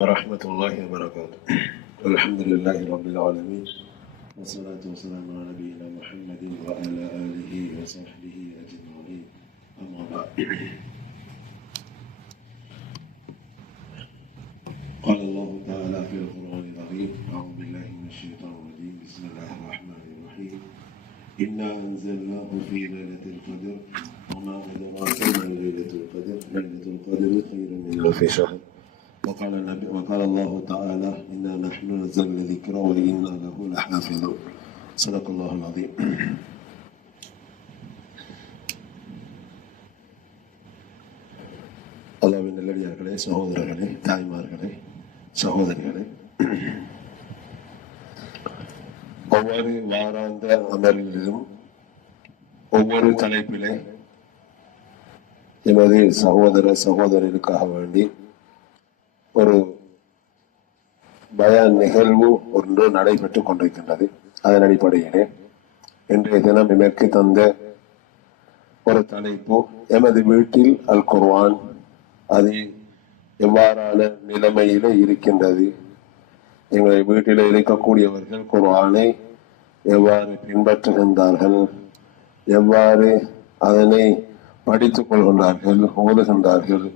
ورحمة الله وبركاته. الحمد لله رب العالمين، والصلاة والسلام على نبينا محمد وعلى آله وصحبه أجمعين. أما بعد، قال الله تعالى في القرآن العظيم: أعوذ بالله من الشيطان الرجيم، بسم الله الرحمن الرحيم. إنا أنزلناه في ليلة القدر وما أدراك ما ليلة القدر، ليلة القدر خير من ألف شهر. وقال الله تعالى: إنا نحن نزلنا الذكر وإنا له لحافظون. صدق الله العظيم. அல்லாஹ்வின் நல்லடியார்களே, சகோதரர்களே, தாய்மார்களே, சகோதரிகளே, ஒவ்வொரு வாராந்த அமர்விலும் ஒவ்வொரு தலைப்பிலே எமது சகோதர சகோதரர்களுக்காக வேண்டி ஒரு பயான் நிகழ்வு ஒன்று நடைபெற்றுக் கொண்டிருக்கின்றது. அதன் அடிப்படையிலே இன்றைய தினம் எமக்கு தந்த ஒரு தலைப்பு, எமது வீட்டில் அல் குர்ஆன் அது எவ்வாறான நிலைமையிலே இருக்கின்றது, எங்களை வீட்டில் இருக்கக்கூடியவர்கள் குர்ஆனை எவ்வாறு பின்பற்றுகின்றார்கள், எவ்வாறு அதனை படித்துக் கொள்கின்றார்கள், ஓதுகின்றார்கள்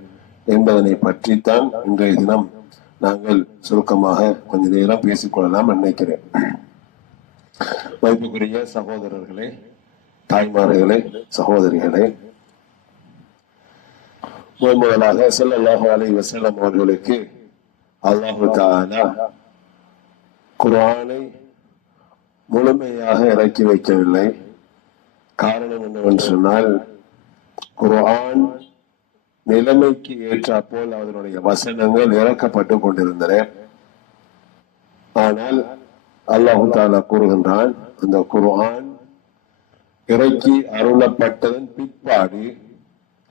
என்பதனை பற்றித்தான் இன்றைய தினம் நாங்கள் சுருக்கமாக கொஞ்ச நேரம் பேசிக்கொள்ளலாம் நினைக்கிறேன். மதிப்புக்குரிய சகோதரர்களே, தாய்மார்களே, சகோதரிகளே, முதலாக ஸல்லல்லாஹு அலைஹி வஸல்லம் அவர்களுக்கு அல்லாஹ் தஆலா குர்ஆனை முழுமையாக இறக்கி வைக்கவில்லை. காரணம் என்னவென்று சொன்னால், குர்ஆன் நிலைமைக்கு ஏற்றாப்போல் அதனுடைய வசனங்கள் இறக்கப்பட்டு கொண்டிருந்தன. ஆனால் அல்லாஹு தஆலா கூறுகின்றான், அந்த குர்ஆன் இறக்கி அருளப்பட்டதன் பிற்பாடு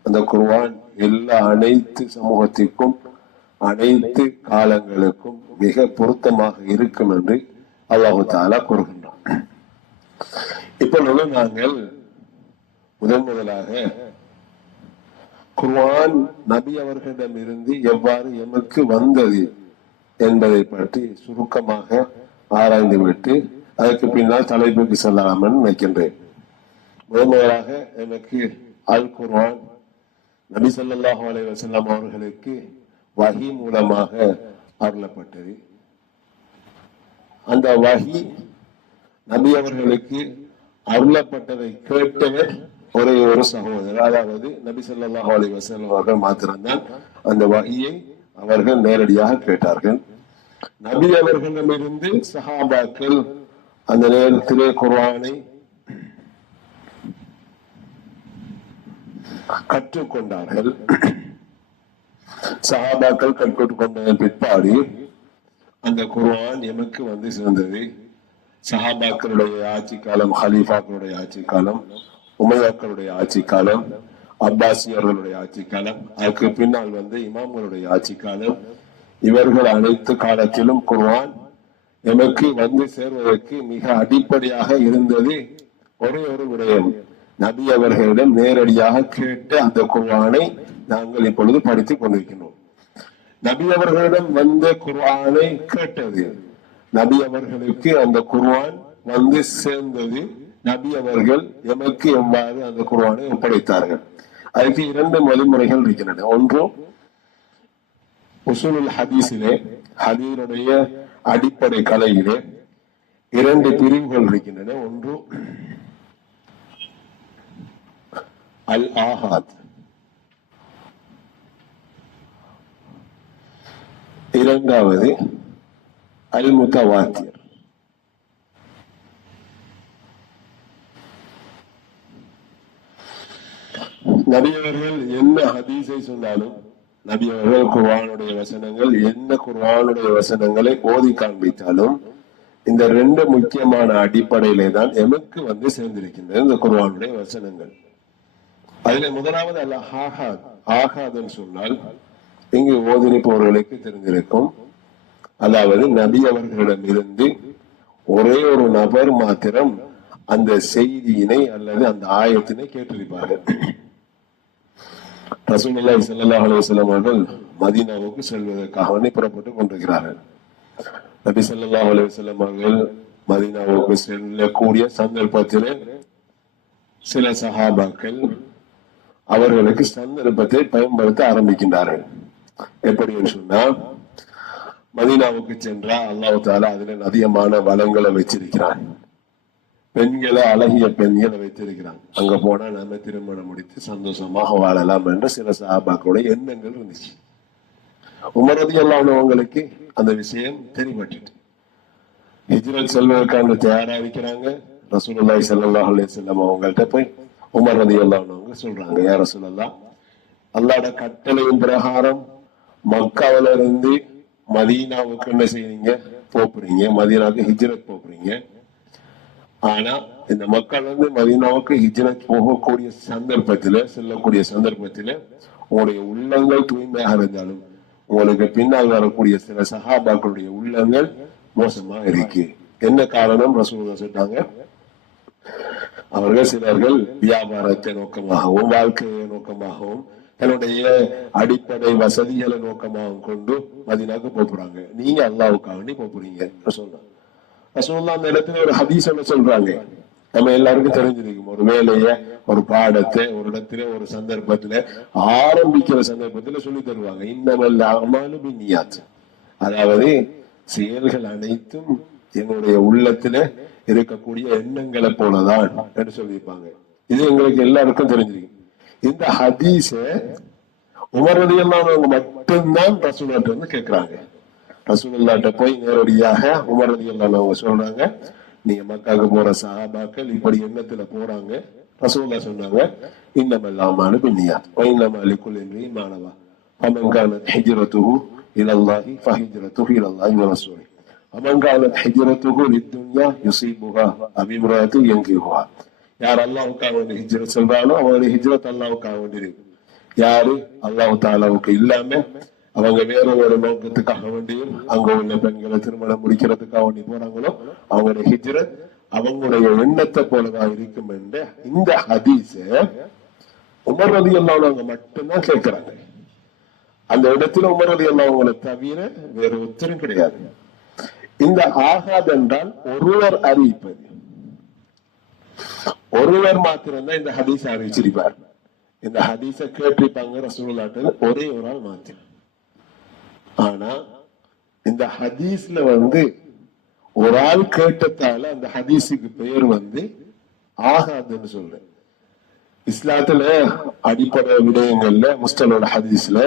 அந்த குர்ஆன் அனைத்து சமூகத்திற்கும் அனைத்து காலங்களுக்கும் மிக பொருத்தமாக இருக்கும் என்று அல்லாஹு தஆலா கூறுகின்றான். இப்பொழுது நாங்கள் முதலாக குர்ஆன் நபி அவர்களிடமிருந்து எவ்வாறு எமக்கு வந்தது என்பதை பற்றி சுருக்கமாக ஆராய்ந்துவிட்டு அதற்கு பின்னால் தலைப்புக்கு செல்லலாம் என்று நினைக்கின்றேன். முதலாக எனக்கு அல் குர்ஆன் நபி ஸல்லல்லாஹு அலைஹி வஸல்லம் அவர்களுக்கு வஹி மூலமாக அருளப்பட்டது. அந்த வஹி நபி அவர்களுக்கு அருளப்பட்டதை கேட்டவர் ஒரே ஒரு சகோதரர், அதாவது நபி ஸல்லல்லாஹு அலைஹி வஸல்லம் அவர்கள் மாத்திரம்தான் அந்த வஹியை அவர்கள் நேரடியாக கேட்டார்கள். நபி அவர்களிடமிருந்து சஹாபாக்கள் அந்த நேரத்திலே குர்ஆனை கற்றுக்கொண்டார்கள். சஹாபாக்கள் கற்றுக்கொண்ட பிற்பாடு அந்த குர்ஆன் எமக்கு வந்து சேர்ந்தது. சஹாபாக்களுடைய ஆட்சி காலம், ஹலீஃபாக்களுடைய ஆட்சி காலம், உமையாக்களுடைய ஆட்சி காலம், அப்பாசியர்களுடைய ஆட்சி காலம், அதற்கு பின்னால் வந்து இமாம்களுடைய ஆட்சி காலம், இவர்கள் அனைத்து காலத்திலும் குர்ஆன் எமக்கு வந்து சேர்வதற்கு மிக அடிப்படையாக இருந்தது ஒரே ஒரு விடயம், நபி அவர்களிடம் நேரடியாக கேட்ட அந்த குர்ஆனை நாங்கள் இப்பொழுது படித்துக் கொண்டிருக்கிறோம். நபி அவர்களிடம் வந்த குர்ஆனை கேட்டது, நபி அவர்களுக்கு அந்த குர்ஆன் வந்து சேர்ந்தது, நபி அவர்கள் எமக்கு எவ்வாறு அந்த குர்ஆனை ஒப்படைத்தார்கள். அதுக்கு இரண்டு வழிமுறைகள் இருக்கின்றன. ஒன்று உசூலுல் ஹதீஸிலே, ஹதீஸுடைய அடிப்படை கலையிலே இரண்டு பிரிவுகள் இருக்கின்றன. ஒன்று அல் ஆஹாத், இரண்டாவது அல் முத்தவாத்திர். நபி அவர்கள் என்ன ஹதீஸை சொன்னாலும், நபி அவர்கள் குர்ஆனுடைய வசனங்கள் என்ன குர்ஆனுடைய வசனங்களை ஓதி காண்பித்தாலும், இந்த ரெண்டு முக்கியமான அடிப்படையிலே தான் எமக்கு வந்து சேர்ந்திருக்கின்றது இந்த குர்ஆனுடைய வசனங்கள். அதுல முதலாவது அல் ஆஹாத். ஆஹாத்ன்னு சொன்னால் இங்கு ஓதினிப்பவர்களுக்கு தெரிந்திருக்கும், அதாவது நபி அவர்களிடம் இருந்து ஒரே ஒரு நபர் மாத்திரம் அந்த செய்தியினை அல்லது அந்த ஆயத்தினை கேட்டிருப்பார்கள். ரசூலுல்லாஹி ஸல்லல்லாஹு அலைஹி வஸல்லம் அவர்கள் மதீனாவுக்கு செல்வதற்காக புறப்பட்டு கொண்டிருக்கிறார்கள். நபி ஸல்லல்லாஹு அலைஹி வஸல்லம் அவர்கள் மதீனாவுக்கு செல்லக்கூடிய சந்தர்ப்பத்திலே சில சஹாபாக்கள் அவர்களுக்கு சந்தர்ப்பத்தை பயன்படுத்த ஆரம்பிக்கின்றார்கள். எப்படின்னு சொன்னா, மதீனாவுக்கு சென்றா அல்லாஹ் தஆலா அதுல அதிகமான வளங்களை வச்சிருக்கிறான், பெண்களை அழகிய பெண்களை வைத்திருக்கிறான், அங்க போனா நம்ம திருமணம் முடித்து சந்தோஷமாக வாழலாம் என்ற சில சஹாபாக்களுடைய எண்ணங்கள் இருந்துச்சு. உமர் ரலியல்லாஹு அன்ஹு அவங்களுக்கு அந்த விஷயம் தெரியப்பட்டுட்டு ஹிஜ்ரத் செல்வதற்காக தயாரா இருக்கிறாங்க. ரசூலுல்லாஹி ஸல்லல்லாஹு அலைஹி வஸல்லம் அவங்கள்ட்ட போய் உமர் ரலியல்லாஹு அன்ஹு அவங்க சொல்றாங்க, யா ரசூலல்லாஹ், அல்லாஹ்வோட கட்டளையின் பிரகாரம் மக்காவில இருந்து மதீனாவுக்கு என்ன செய்றீங்க, போறீங்க, மதீனாவுக்கு ஹிஜ்ரத் போறீங்க. ஆனா இந்த மக்கள் வந்து மதீனாவுக்கு ஹிஜ்ரத் போகக்கூடிய சந்தர்ப்பத்தில, செல்லக்கூடிய சந்தர்ப்பத்தில உங்களுடைய உள்ளங்கள் தூய்மையாக இருந்தாலும் உங்களுக்கு பின்னால் வரக்கூடிய சில சஹாபாக்களுடைய உள்ளங்கள் மோசமா இருக்கு. என்ன காரணம்? ரசூலுல்லாஹ் சொல்றாங்க, அவர்கள் சிலர்கள் வியாபாரத்தை நோக்கமாகவும் வாழ்க்கையை நோக்கமாகவும் தன்னுடைய அடிப்படை வசதிகளை நோக்கமாகவும் கொண்டு மதீனாவுக்கு போறாங்க. நீங்க அல்லாஹ்வுக்காக வேண்டி போறீங்க. ரசூலுல்லாஹ் அந்த இடத்துல ஒரு ஹதீஸ் ஒன்று சொல்றாங்க, நம்ம எல்லாருக்கும் தெரிஞ்சிருக்கும். ஒரு வேலைய, ஒரு பாடத்தை ஒரு இடத்துல ஒரு சந்தர்ப்பத்துல ஆரம்பிக்கிற சந்தர்ப்பத்துல சொல்லி தருவாங்க, இன்னமல் அமாலு பின்னியாத், அதாவது செயல்கள் அனைத்தும் எங்களுடைய உள்ளத்துல இருக்கக்கூடிய எண்ணங்களை போலதான் என்று சொல்லியிருப்பாங்க. இது எங்களுக்கு எல்லாருக்கும் தெரிஞ்சிருக்கு. இந்த ஹதீஸ உமர் ரலியல்லாஹு அன்ஹு மட்டும்தான் ரசூலுல்லாஹ்ட்ட இருந்து கேட்கிறாங்க. ரசூலுல்லாஹ்ட்ட போய் நேரடியாக உமர் ரலியல்லாஹு அன்ஹு அவங்க சொல்றாங்க, நீங்க மக்காவுக்கு போற சஹாபாக்கள் இப்படி எண்ணத்துல போறாங்க. ரசூலுல்லாஹ் சொன்னாங்க, இன்னமல் அமாலு பின்னியாத் வ இன்னமா லிகுல்லி இம்ரிஇன் மா நவா ஃபமன் கானத் ஹிஜ்ரத்துஹு இலல்லாஹி ஃபஹிஜ்ரத்துஹு இலல்லாஹி வ ரசூலிஹி வமன் கானத் ஹிஜ்ரத்துஹு லித்துன்யா யுஸீபுஹா அவ் இம்ராஅத்தின் யன்கிஹுஹா. யார் அல்லாஹ்வுக்காக வேண்டி ஹிஜ்ரத் சொல்றானோ அவருடைய ஹிஜ்ரத் அல்லாஹ்வுக்காக வேண்டி இருக்கு. யாரு அல்லாஹ் தஆலாவுக்கு இல்லாம அவங்க வேற ஒரு நோக்கத்துக்காக வேண்டியும் அங்க உள்ள பெண்களை திருமணம் முடிக்கிறதுக்காக வேண்டி போறாங்களோ அவங்களுடைய ஹிஜ்ரத் அவங்களுடைய எண்ணத்தை போலதான் இருக்கும் என்ற இந்த ஹதீஸ உமர் ரலியல்லாஹு அன்ஹு மட்டும்தான் கேட்கிறாங்க. அந்த இடத்துல உமர் ரலியல்லாஹு அன்ஹு தவிர வேற ஒருத்தரும் கிடையாது. இந்த ஆகாத் என்றால் ஒருவர் அறிவிப்பது, ஒருவர் மாத்திரம்தான் இந்த ஹதீஸ் அறிவிச்சிருப்பார். இந்த ஹதீஸ கேட்டிருப்பாங்க ரசூலுல்லாஹ் ஒரே ஒரு ஆள் மாத்திரம். ஆனா இந்த ஹதீஸ்ல ஒரு ஆள் கேட்டதால அந்த ஹதீஸுக்கு பெயர் ஆகாதுன்னு சொல்ற. இஸ்லாத்துல அடிப்படை விடயங்கள்ல முஸ்தலோட ஹதீஸ்ல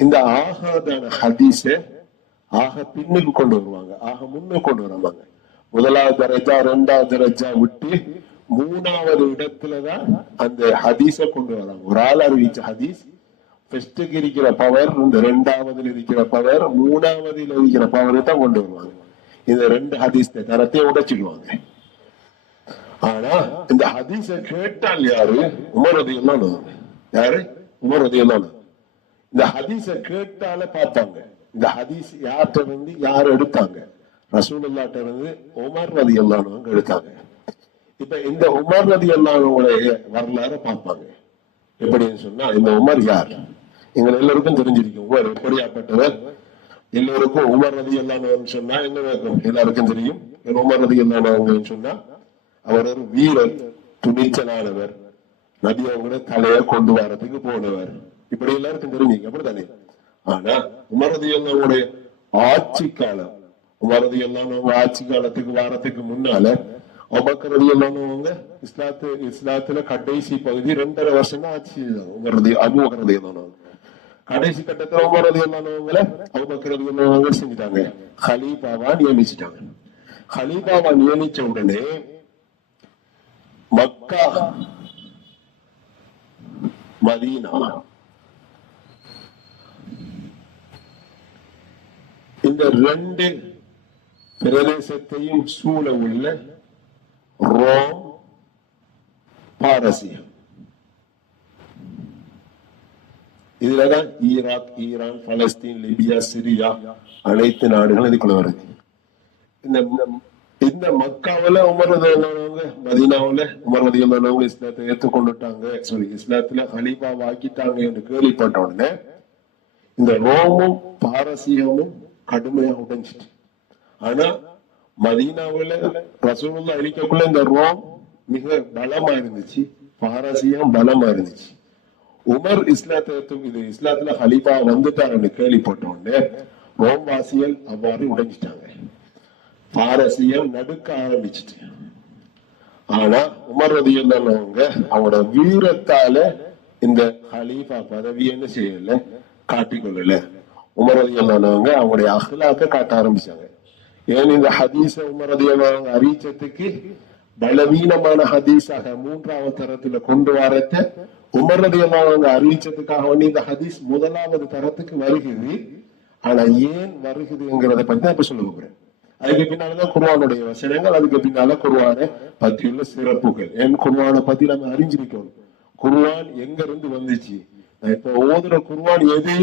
இந்த ஆகாதான ஹதீஸ ஆக பின்னுக்கு கொண்டு வருவாங்க, ஆக முன்னுக்கு கொண்டு வருவாங்க. முதலாவது தரஜா, இரண்டாவது தரஜா விட்டு மூணாவது இடத்துலதான் அந்த ஹதீஸ கொண்டு வராங்க. ஒரு ஆள் அறிவிச்ச ஹதீஸ் ஃபர்ஸ்டுக்கு இருக்கிற பவர், இந்த இரண்டாவதுல இருக்கிற பவர், மூணாவதுல இருக்கிற பவரை தான் கொண்டு வருவாங்க. இந்த ரெண்டு ஹதீஸ் தரத்தை உடைச்சிடுவாங்க. ஆனா இந்த ஹதீஸ கேட்டால் யாரு? உமர் ரலியல்லாஹு அன்ஹு. யாரு? உமர் ரலியல்லாஹு அன்ஹு. இந்த ஹதீஸ கேட்டால பார்த்தாங்க, இந்த ஹதீஸ் யார்கிட்ட இருந்து யார் எடுத்தாங்க? ரசூலுல்லாஹ்ட்ட இருந்து உமர் ரலியல்லாஹு அன்ஹு எடுத்தாங்க. இப்ப இந்த உமர் ரலியல்லாஹு அன்ஹுடைய வரலாறு பார்ப்பாங்க. எப்படின்னு சொன்னா, இந்த உமர் யார்? எங்க எல்லாருக்கும் தெரிஞ்சிருக்கும் உமர் எப்படியாப்பட்டவர். எல்லோருக்கும் உமர் ரலியல்லாஹு அன்ஹு சொன்னா என்ன இருக்கும்? எல்லாருக்கும் தெரியும். உமர் ரலியல்லாஹு அன்ஹு சொன்னா அவர் ஒரு வீரர், துணிச்சலானவர், நபி அவங்களோட தலையை கொண்டு வரதுக்கு போனவர், இப்படி எல்லாருக்கும் தெரிஞ்சுங்க, அப்படித்தானே? ஆனா உமர் ரலியல்லாஹு அன்ஹுடைய ஆட்சி காலம், உமர் ரலியல்லாஹு அன்ஹு ஆட்சி காலத்துக்கு வாரத்துக்கு முன்னால அபூபக்கர் ரலியல்லாஹு அன்ஹு இஸ்லாத்துல கடைசி பகுதி 2.5 வருஷம் தான் ஆட்சி செய்தாங்க. அபூபக்கர் ரலியல்லாஹு அன்ஹு கடைசி கட்டத்துல உமர் ரலியல்லாஹு அன்ஹுவை அபூபக்கர் ரலியல்லாஹு அன்ஹு செஞ்சுட்டாங்க, ஹலீஃபாவா நியமிச்சுட்டாங்க. ஹலீஃபாவா நியமிச்ச உடனே மக்கா, மதீனா, இந்த ரெண்டு பிரதேசத்தையும் சூழ உள்ள ரோம், பாரசீகம், இதுலதான் Iraq, Iran, Palestine, Libya, Syria அனைத்து நாடுகளும் இதுக்குள்ள வருது. இந்த மக்காவில உமர் ரலியல்லாஹு அன்ஹு, மதீனாவுல உமர் ரலியல்லாஹு அன்ஹு இஸ்லாத்தை ஏற்றுக்கொண்டுட்டாங்க, இஸ்லாத்துல ஹலீஃபா ஆக்கிட்டாங்க என்று கேள்விப்பட்ட உடனே இந்த ரோமும் பாரசீகமும் கடுமையா உடைஞ்சிட்டு. ஆனா மதீனாவுல ரசூலுல்லாஹ் அழிக்கக்குள்ள இந்த ரோம் மிக பலமா இருந்துச்சு, பாரசீகம் பலமா இருந்துச்சு. உமர் இஸ்லாத்துல ஹலீஃபா வந்துட்டாருன்னு கேள்விப்பட்ட உடனே ரோம் வாசிகள் அவ்வாறு உடைஞ்சிட்டாங்க, பாரசீகம் நடுக்க ஆரம்பிச்சுட்டு. ஆனா உமர் ரலியல்லாஹு அவங்களோட வீரத்தால இந்த ஹலீஃபா பதவி என்ன செய்யல, காட்டிக்கொள்ளல. உமர் ரலியல்லாஹு அவங்களுடைய அஹ்லாக்க காட்ட ஆரம்பிச்சாங்க. ஏன் இந்த ஹதீஸ உமர் ரலியல்லாஹு அறிவிச்சதுக்கு பலவீனமான ஹதீஸாக மூன்றாவது தரத்துல கொண்டு வரத உமர் ரலியல்லாஹு அறிவிச்சதுக்காக வேண்டி இந்த ஹதீஸ் முதலாவது தரத்துக்கு வருகிறது. ஆனா ஏன் வருகுதுங்கிறத பத்தி தான் இப்ப சொல்ல போறேன். அதுக்கு பின்னாலதான் குர்ஆனுடைய வசனங்கள், அதுக்கு பின்னால குர்ஆனை பத்தியுள்ள சிறப்புகள். ஏன் குர்ஆனை பத்தி நம்ம அறிஞ்சிருக்கணும். குர்ஆன் எங்க இருந்து வந்துச்சு, இப்ப ஓதுற குர்ஆன் எது,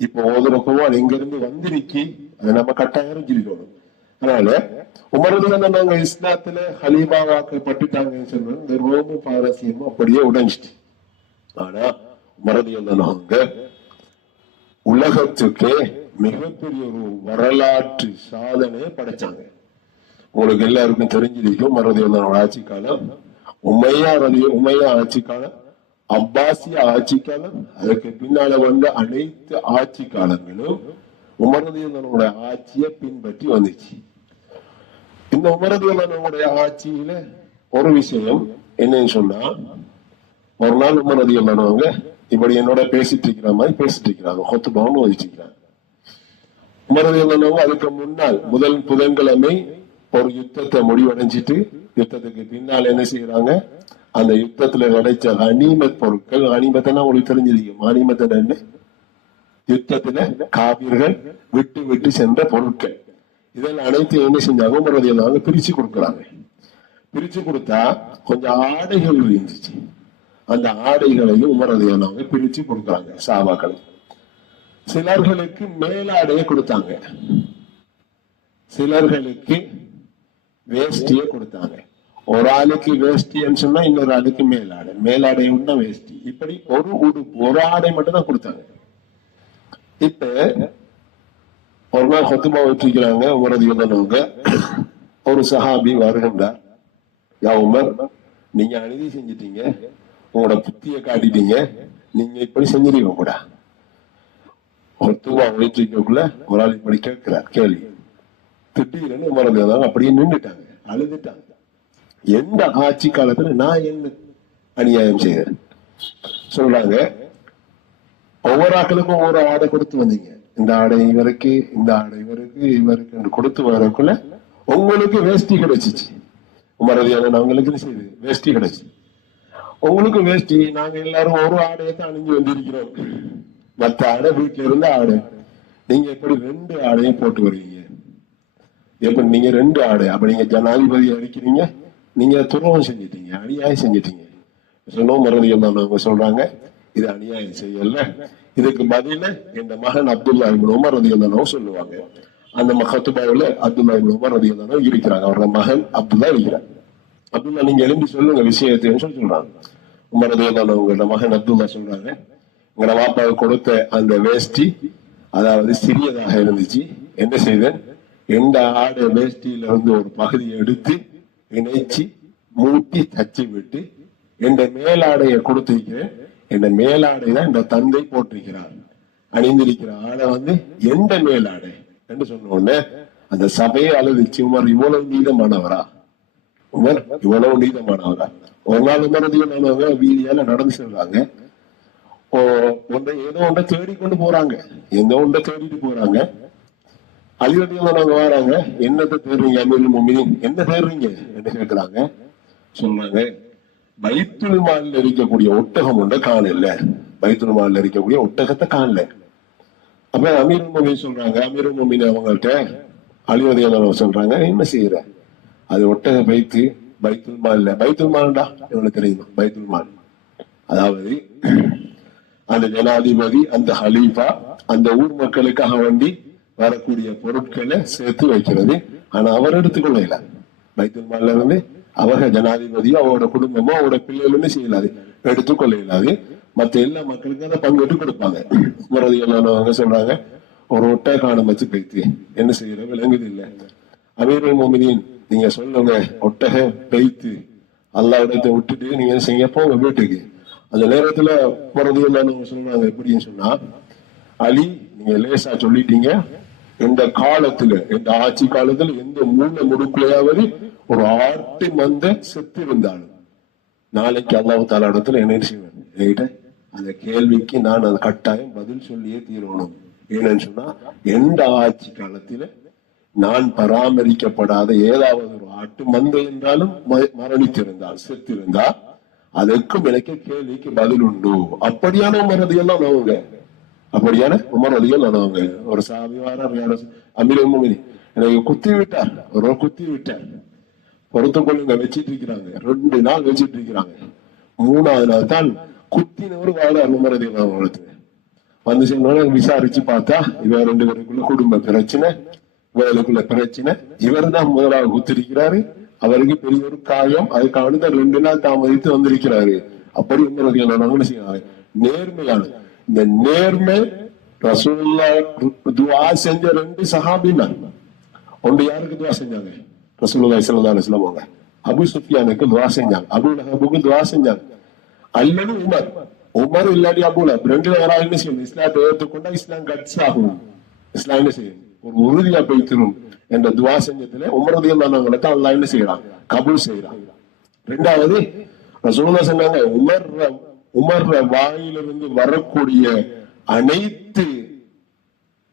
இப்ப ஓதுற குர்ஆன் எங்க இருந்து வந்திருக்கு, அதை நம்ம கட்டாயம் அறிஞ்சிருக்கணும். அதனால உமர் ரலியல்லாஹு நாங்க இஸ்லாத்துல ஹலீஃபாவாக்கப்பட்டுட்டாங்கன்னு சொன்னா இந்த ரோம பாரசீகமும் அப்படியே உடைஞ்சிட்டு. ஆனா உமர் ரலியல்லாஹு உலகத்துக்கே மிகப்பெரிய ஒரு வரலாற்று சாதனையை படைச்சாங்க. உங்களுக்கு எல்லாருக்கும் தெரிஞ்சிருக்கும் உமர் ரலியல்லாஹு ஆட்சி காலம், உமையா ஆட்சி காலம், அப்பாசிய ஆட்சி காலம், அதுக்கு பின்னால வந்த அனைத்து ஆட்சி காலங்களும் உமர் ரலியல்லாஹு ஆட்சியை பின்பற்றி வந்துச்சு. இந்த உமர் ரலியல்லாஹு ஆட்சியில ஒரு விஷயம் என்னன்னு சொன்னா, ஒரு நாள் உமர் ரலியல்லாஹு இப்படி என்னோட பேசிட்டு இருக்கிற மாதிரி பேசிட்டு இருக்கிறாங்க, ஹுத்பாவும் ஓதிட்டு இருக்கிறாங்க. உமர் ரலியல்லாஹு அதுக்கு முன்னால் முதல் புதன்கிழமை ஒரு யுத்தத்தை முடிவடைஞ்சிட்டு, யுத்தத்துக்கு பின்னால் என்ன செய்யறாங்க, அந்த யுத்தத்துல கிடைச்ச கனிமத் பொருட்கள், கனிமத்னா உங்களுக்கு தெரிஞ்சிருக்கும், கனிமத் என்ன, யுத்தத்துல காவிர்கள் விட்டு விட்டு சென்ற பொருட்கள், இதெல்லாம் அனைத்து என்ன செஞ்சாங்க, உமர் ரலியல்லாஹு பிரிச்சு கொடுக்குறாங்க. பிரிச்சு கொடுத்தா கொஞ்சம் ஆடைகள் இருந்துச்சு, அந்த ஆடைகளையும் உமர் ரலியல்லாஹு பிரிச்சு கொடுக்குறாங்க சஹாபாக்கள். சிலர்களுக்கு மேலாடையை கொடுத்தாங்க, சிலர்களுக்கு வேஷ்டியை கொடுத்தாங்க. ஒரு ஆளுக்கு வேஷ்டின்னு சொன்னா இன்னொரு ஆளுக்கு மேலாடை, மேலாடை உண்டா வேஷ்டி, இப்படி ஒரு உடுப்பு ஒரு ஆடை மட்டும் தான் கொடுத்தாங்க. இப்ப ஒரு நாள் ஹுத்பா வச்சிருக்கிறாங்க உமர் ரலியல்லாஹு. ஒரு சஹாபி வருகின்றார், யா உமர், நீங்க அநீதி செஞ்சிட்டீங்க, உங்களோட புத்தியை காட்டிட்டீங்க, நீங்க இப்படி செஞ்சிருக்க கூட. ஹுத்பா வச்சிருக்கக்குள்ள ஒரு ஆள் இப்படி கேட்கிறார் கேள்வி, திடீர்னு உமர் ரலியல்லாஹு அப்படியே நின்றுட்டாங்க, அழுதுட்டாங்க. எந்த ஆட்சி காலத்துல நான் என்ன அநியாயம் செய்யறேன் சொல்றாங்க. ஒவ்வொரு ஆட்களுக்கும் ஒவ்வொரு ஆடை கொடுத்து வந்தீங்க, இந்த ஆடை இவருக்கு, இந்த ஆடை இவருக்கு, இவருக்கு கொடுத்து வரக்குள்ள உங்களுக்கு வேஷ்டி கிடைச்சிச்சு. உமர் ரலியல்லாஹு அவங்களுக்கு செய்து வேஷ்டி கிடைச்சு, உங்களுக்கு வேஷ்டி, நாங்க எல்லாரும் ஒரு ஆடையை தான் அணிஞ்சு வந்திருக்கிறோம், மற்ற ஆடை வீட்டுல இருந்த ஆடை, நீங்க எப்படி ரெண்டு ஆடையும் போட்டு வருவீங்க, எப்படி நீங்க ரெண்டு ஆடை, அப்ப நீங்க ஜனாதிபதி அடிக்கிறீங்க, நீங்க துரோகம் செஞ்சிட்டீங்க, அநியாயம் செஞ்சிட்டீங்க சொன்னோம். உமர் ரலியல்லாஹு சொல்றாங்க, இது அநியாயம் செய்யல, இதுக்கு பதில என் மகன் அப்துல்லா இப்னு உமர் ரலியல்லாஹு சொல்லுவாங்க. அந்த ஹுத்பாவுல அப்துல்லா இப்னு உமர் ரலியல்லாஹு இருக்கிறாங்க, அவரோட மகன் அப்துல்லா இருக்கிறார். அப்துல்லா நீங்க எழும்பி சொல்லுங்க விஷயத்தைன்னு சொல்றாங்க. உமர் ரலியல்லாஹு அவங்களோட மகன் அப்துல்லா சொல்றாங்க, உங்களோட வாப்பாவுக்கு கொடுத்த அந்த வேஷ்டி அதாவது சிறியதாக இருந்துச்சு, என்ன செய்தேன், எந்த ஆடை வேஷ்டியில இருந்து ஒரு பகுதியை எடுத்து இணைச்சி மூட்டி தச்சு விட்டு என்ற மேலாடையை கொடுத்திருக்கிறேன். என்ற மேலாடை தான் இந்த தந்தை போட்டிருக்கிறார், அணிந்திருக்கிற ஆடை எந்த மேலாடை என்று சொன்ன உடனே அந்த சபையை அழுதுச்சு, உமர் இவ்வளவு நீதமானவரா, உமர் இவ்வளவு நீதமானவரா. ஒரு நாள் உமர் ரலியல்லாஹு வீதியால நடந்து செல்றாங்க, ஏதோ ஒன்றை தேடிக்கொண்டு போறாங்க, எந்த ஒன்றை தேடிட்டு போறாங்க. அலி ரலியல்லாஹு வராங்க, என்னத்தை தேடுறீங்க அமீருல் முஃமினீன், என்ன தேடுறீங்க என்று கேட்கிறாங்க. சொன்னாங்க, பைத்துல் மால்ல இருக்கக்கூடிய ஒட்டகம் ஒன்றை காணல, பைத்துல் மால்ல இருக்கக்கூடிய ஒட்டகத்தை காணல. அப்ப அமீருல் முஃமினீன் சொல்றாங்க, அமீருல் முஃமினீன் அவங்கள்ட்ட அலி ரலியல்லாஹு சொல்றாங்க, என்ன செய்யற, அது ஒட்டக பைத்து பைத்துல் மால்ல, பைத்துல் மால்டா எவ்வளவு தெரியுமா, பைத்துல் மால் அதாவது அந்த ஜனாதிபதி, அந்த ஹலீஃபா அந்த ஊர் மக்களுக்காக வேண்டி வரக்கூடிய பொருட்களை சேர்த்து வைக்கிறது. ஆனா அவர் எடுத்துக்கொள்ள பைத்துல் மால்ல இருந்து அவங்க ஜனாதிபதியோ அவரோட குடும்பமோ அவரோட பிள்ளைகளும் செய்யலாது, எடுத்துக்கொள்ள இல்லாது மற்ற எல்லா மக்களுக்கும் அதை பங்கு கொடுப்பாங்க. முறதிகளானவங்க சொல்றாங்க, ஒரு ஒட்டகானம் வச்சு பேத்து என்ன செய்யற விளங்குது இல்லை. அமீருல் மோமினின் நீங்க சொல்லுங்க, ஒட்டக பெய்த்து அல்லாஹ்விடத்தை விட்டுட்டு நீங்க செய்ய போங்க வீட்டுக்கு. அந்த நேரத்துல முறதிகளானவங்க சொல்றாங்க எப்படின்னு சொன்னா, அலி நீங்க லேசா சொல்லிட்டீங்க, இந்த காலத்துல இந்த ஆட்சி காலத்துல எந்த மூல முடுக்குலையாவது ஒரு ஆட்டு மந்த செத்து இருந்தாலும் நாளைக்கு அல்லாஹ் தஆலா இடத்துல என்ன செய்வேன், அந்த கேள்விக்கு நான் அது கட்டாயம் பதில் சொல்லியே தீரணும். ஏன்னு சொன்னா எந்த ஆட்சி காலத்துல நான் பராமரிக்கப்படாத ஏதாவது ஒரு ஆட்டு மந்தை என்றாலும் மரணித்திருந்தால் செத்திருந்தால் அதற்கும் எனக்கு கேள்விக்கு பதில் உண்டு. அப்படியான மறதியெல்லாம் நோவுங்க, அப்படியான உமரதிகள் நடவங்க. ஒரு சாமியார் அமீருல் மோமினின் எனக்கு குத்தி விட்டார், ஒரு குத்தி விட்டார், பொறுத்து கொள்ளுங்க வச்சிட்டு இருக்கிறாங்க. 2 நாள் வச்சிட்டு இருக்கிறாங்க. 3வது நாள் தான் குத்தினவர் வாழ உமரதிகள் வளர்த்து வந்து சொன்ன விசாரிச்சு பார்த்தா இவர் 2 பேருக்குள்ள குடும்ப பிரச்சனை, இவர்களுக்குள்ள பிரச்சனை. இவர் தான் முதலாவது குத்திருக்கிறாரு, அவருக்கு பெரிய ஒரு காயம், அதுக்காக 2 நாள் தாமதித்து வந்திருக்கிறாரு. அப்படி உமரதிகள் செய்யறாங்க. நேர்மையான இந்த நேர்மை ரசூலுல்லாஹ் துஆ செஞ்ச 2 சஹாபிமார். ஒன்று யாருக்கு துஆ செஞ்சாங்க? ரசூலுல்லாஹி ஸல்லல்லாஹு அலைஹி வஸல்லம் அவங்க அபூ சுஃபியானுக்கு துஆ செஞ்சாங்க, அபூ லஹபுக்கு துஆ செஞ்சாங்க. அல்லது உமர் இல்லாட்டி அபூ லஹப் 2 யாராவது என்ன செய்யணும், இஸ்லாத்தை ஏற்றுக்கொண்டா இஸ்லாம் கட்ஸ் ஆகும், இஸ்லாம் என்ன செய்யும் ஒரு உறுதியா போய்த்திரும் என்ற துஆ செஞ்சதுல உமர் ரலியல்லாஹு அன்ஹு தான் அல்லாஹ் என்ன செய்யறான், கபூல் செய்யறான். 2வது ரசூலுல்லாஹ் சொன்னாங்க, உமர் வாயிலிருந்து வரக்கூடிய அனைத்து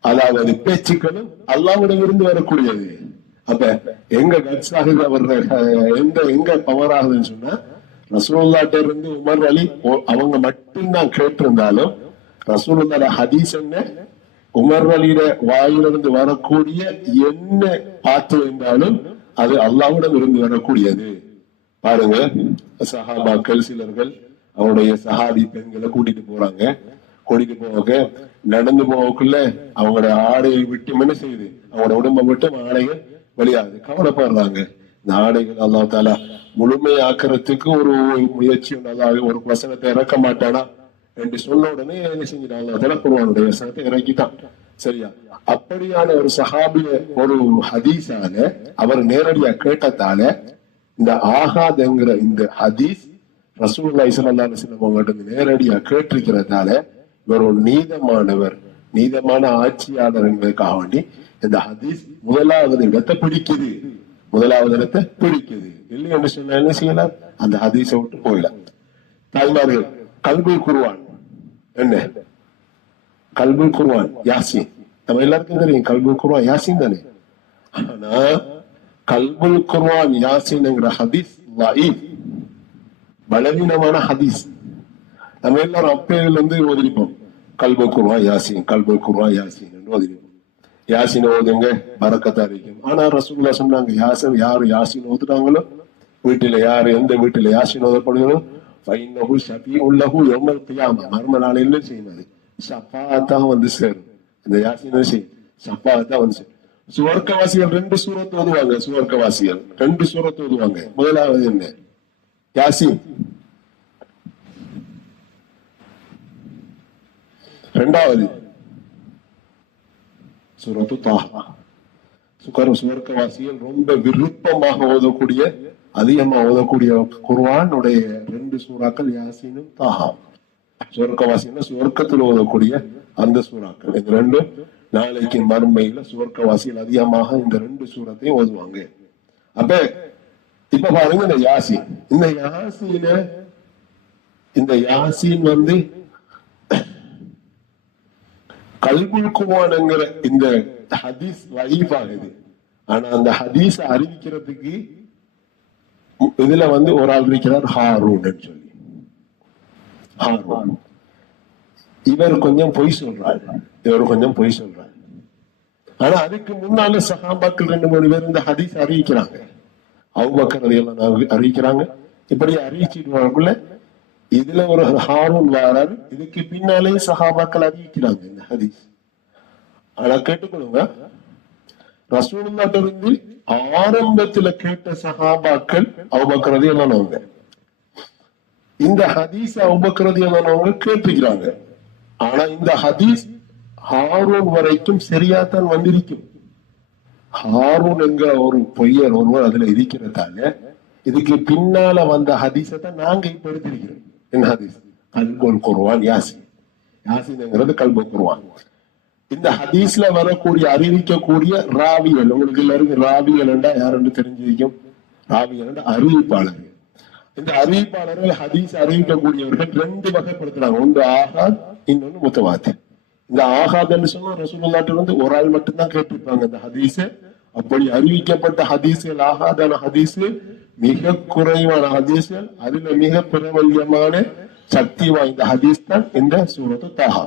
அதாவது பேச்சுக்களும் அல்லாஹ்விடம் இருந்து வரக்கூடியது. அப்ப எங்க கட்ஸ் ஆகுது, அவர் எங்க பவர் ஆகுதுன்னு சொன்னா ரசூலுல்லாஹ்ட்ட இருந்து உமர் அலி அவங்க மட்டும்தான் கேட்டிருந்தாலும் ரசூலுல்லாஹ் ஹதீஸ் என்ன, உமர் அலியோட வாயிலிருந்து வரக்கூடிய என்ன பார்த்து இருந்தாலும் அது அல்லாஹ்விடம் இருந்து வரக்கூடியது. பாருங்க, சஹாபாக்கள் சிலர்கள் அவருடைய சஹாபி பெண்களை கூட்டிட்டு போறாங்க. கூட்டிட்டு போக நடந்து போகக்குள்ள அவங்களோட ஆடையை விட்டு என்ன செய்யுது, அவங்களோட உடம்பை விட்டு ஆடைகள் வெளியாகுது. கவலைப்படுறாங்க. இந்த ஆடைகள் அல்லாஹ் தஆலா முழுமையாக்குறதுக்கு ஒரு முயற்சி ஒரு வசனத்தை இறக்க மாட்டானா என்று சொன்ன உடனே என்ன செஞ்சிட்டான், அல்லாஹ் தஆலா குர்ஆனுடைய வசனத்தை இறக்கிட்டான். சரியா? அப்படியான ஒரு சஹாபிய ஒரு ஹதீஸால அவர் நேரடியா கேட்டதால இந்த ஆகாதுங்கிற இந்த ஹதீஸ் ரசூலுல்லாஹி ஸல்லல்லாஹு அலைஹி வஸல்லம் அவங்கள்ட்ட நேரடியா கேட்டிருக்கிறதால இவர் ஒரு நீதமானவர், நீதமான ஆட்சியாளர் என்பதற்காக வேண்டி இந்த ஹதீஸ் முதலாவது இடத்தை பிடிக்குது, முதலாவது இடத்தை பிடிக்குது. இல்லை என்று சொன்ன என்ன செய்யலாம், அந்த ஹதீஸை விட்டு போயிடலாம். தாய்மார்கள், கல்புல் குர்ஆன் என்ன, கல்புல் குர்ஆன் யாசீன் நம்ம எல்லாருக்கும் தெரியும். கல்புல் குர்ஆன் யாசீன் தானே. ஆனா கல்புல் குர்ஆன் யாசீன்ங்கிற ஹதீஸ் ضعيف, பலவீனமான ஹதீஸ். நம்ம எல்லாரும் அப்பேல இருந்து ஓதிருப்போம், கல்புல் குர்ஆன் யாசீன், கல்புல் குர்ஆன் யாசீன் என்று ஓதிருப்போம். யாசீன் ஓதுங்க பரக்கத்தா இருக்கும். ஆனா ரசூலுல்லாஹ் சொன்னாங்க, யாரு யாசீன் ஓதுறாங்களோ வீட்டுல, யாரு எந்த வீட்டுல யாசீன் ஓதப்படுகிறோ ஃபைன்னஹு ஷஃபீஉன் லஹு யௌமல் கியாமா, மர்ம நாளையில செய்யுது ஷஃபாஅத்தா வந்து சேரும். இந்த யாசீன் செய்யும் ஷஃபாஅத்தா வந்து சேரும். சுவர்க்கவாசிகள் 2 சூரத் ஓதுவாங்க, சுவர்க்கவாசிகள் 2 சூரத் ஓதுவாங்க. முதலாவது என்ன, யாசீன். 2வது சூரத்து தாஹா. சுவர்க்கவாசிகள் ரொம்ப விருப்பமாக ஓதக்கூடிய, அதிகமா ஓதக்கூடிய குர்ஆனுடைய 2 சூறாக்கள் யாசீனும் தாஹா. சுவர்க்கவாசிகள் சுவர்க்கத்தில் ஓதக்கூடிய அந்த சூறாக்கள். இந்த 2 நாளைக்கு மறுமையில சுவர்க்கவாசிகள் அதிகமாக இந்த 2 சூரத்தையும் ஓதுவாங்க. அப்ப இப்ப பாருங்க, இந்த யாசீன், இந்த யாசீன் வந்து கல்புல் குர்ஆன்ங்கிற இந்த ஹதீஸ் லைஃப் ஆகுது. ஆனா அந்த ஹதீஸ் அறிவிக்கிறதுக்கு இதுல வந்து ஒரு ஆள் இருக்கிறார், ஹாரூன் சொல்லி. ஹாரூன் இவர் கொஞ்சம் பொய் சொல்றாரு, ஆனா அதுக்கு முன்னால சஹாபாக்கள் 2-3 பேர் இந்த ஹதீஸ் அறிவிக்கிறாங்க. அபூபக்கர் ரலியல்லாஹு அன்ஹு அறிவிக்கிறாங்க. இப்படி அறிவிச்சிடுவாங்கக்குள்ள இதுல ஒரு ஹாரூன் வாரார். இதுக்கு பின்னாலே சஹாபாக்கள் அறிவிக்கிறாங்க இந்த ஹதீஸ். ஆனா கேட்டுக்கொள்ளுங்க, ரசூலுல்லாஹ்ட்ட இருந்து ஆரம்பத்துல கேட்ட சஹாபாக்கள் அபூபக்கர் ரலியல்லாஹு அன்ஹு, இந்த ஹதீஸ் அபூபக்கர் ரலியல்லாஹு கேட்டுக்கிறாங்க. ஆனா இந்த ஹதீஸ் ஹாரூன் வரைக்கும் சரியாத்தான் வந்திருக்கும். ஹாரூன் என்கிற ஒரு பொய்யர் ஒருவர் அதுல இருக்கிறதால இதுக்கு பின்னால வந்த ஹதீஸை தான் நாங்க இப்ப எடுத்திருக்கிறோம். என்ன ஹதீஸ்? கல்புல் குர்ஆன் யாசின். யாசின்ங்கிறது கல்புல் குர்ஆன். இந்த ஹதீஸ்ல வரக்கூடிய அறிவிக்கக்கூடிய ராவிகள், உங்களுக்கு எல்லாருக்கும் ராவிகள் என்றா யாருன்னு தெரிஞ்சிருக்கும். ராவிகள் அறிவிப்பாளர்கள். இந்த அறிவிப்பாளர்கள் ஹதீஸ் அறிவிக்கக்கூடியவர்கள் ரெண்டு வகைப்படுத்துறாங்க. ஒன்று ஆகாத், இன்னொன்னு முத்தவாத்திர். இந்த ஆகாத்ன்னு சொன்னா ரசூலுல்லாஹ்ட்ட வந்து ஒரு ஆள் மட்டும்தான் கேட்டிருப்பாங்க இந்த ஹதீஸ. அப்படி அறிவிக்கப்பட்ட ஹதீஸ்கள் ஆகாதான ஹதீஸ் மிக குறைவான ஹதீஸ்கள். அதுல மிக பிரபல்யமான சக்தி வாய்ந்த ஹதீஸ் தான் இந்த சூரத்து தாஹா.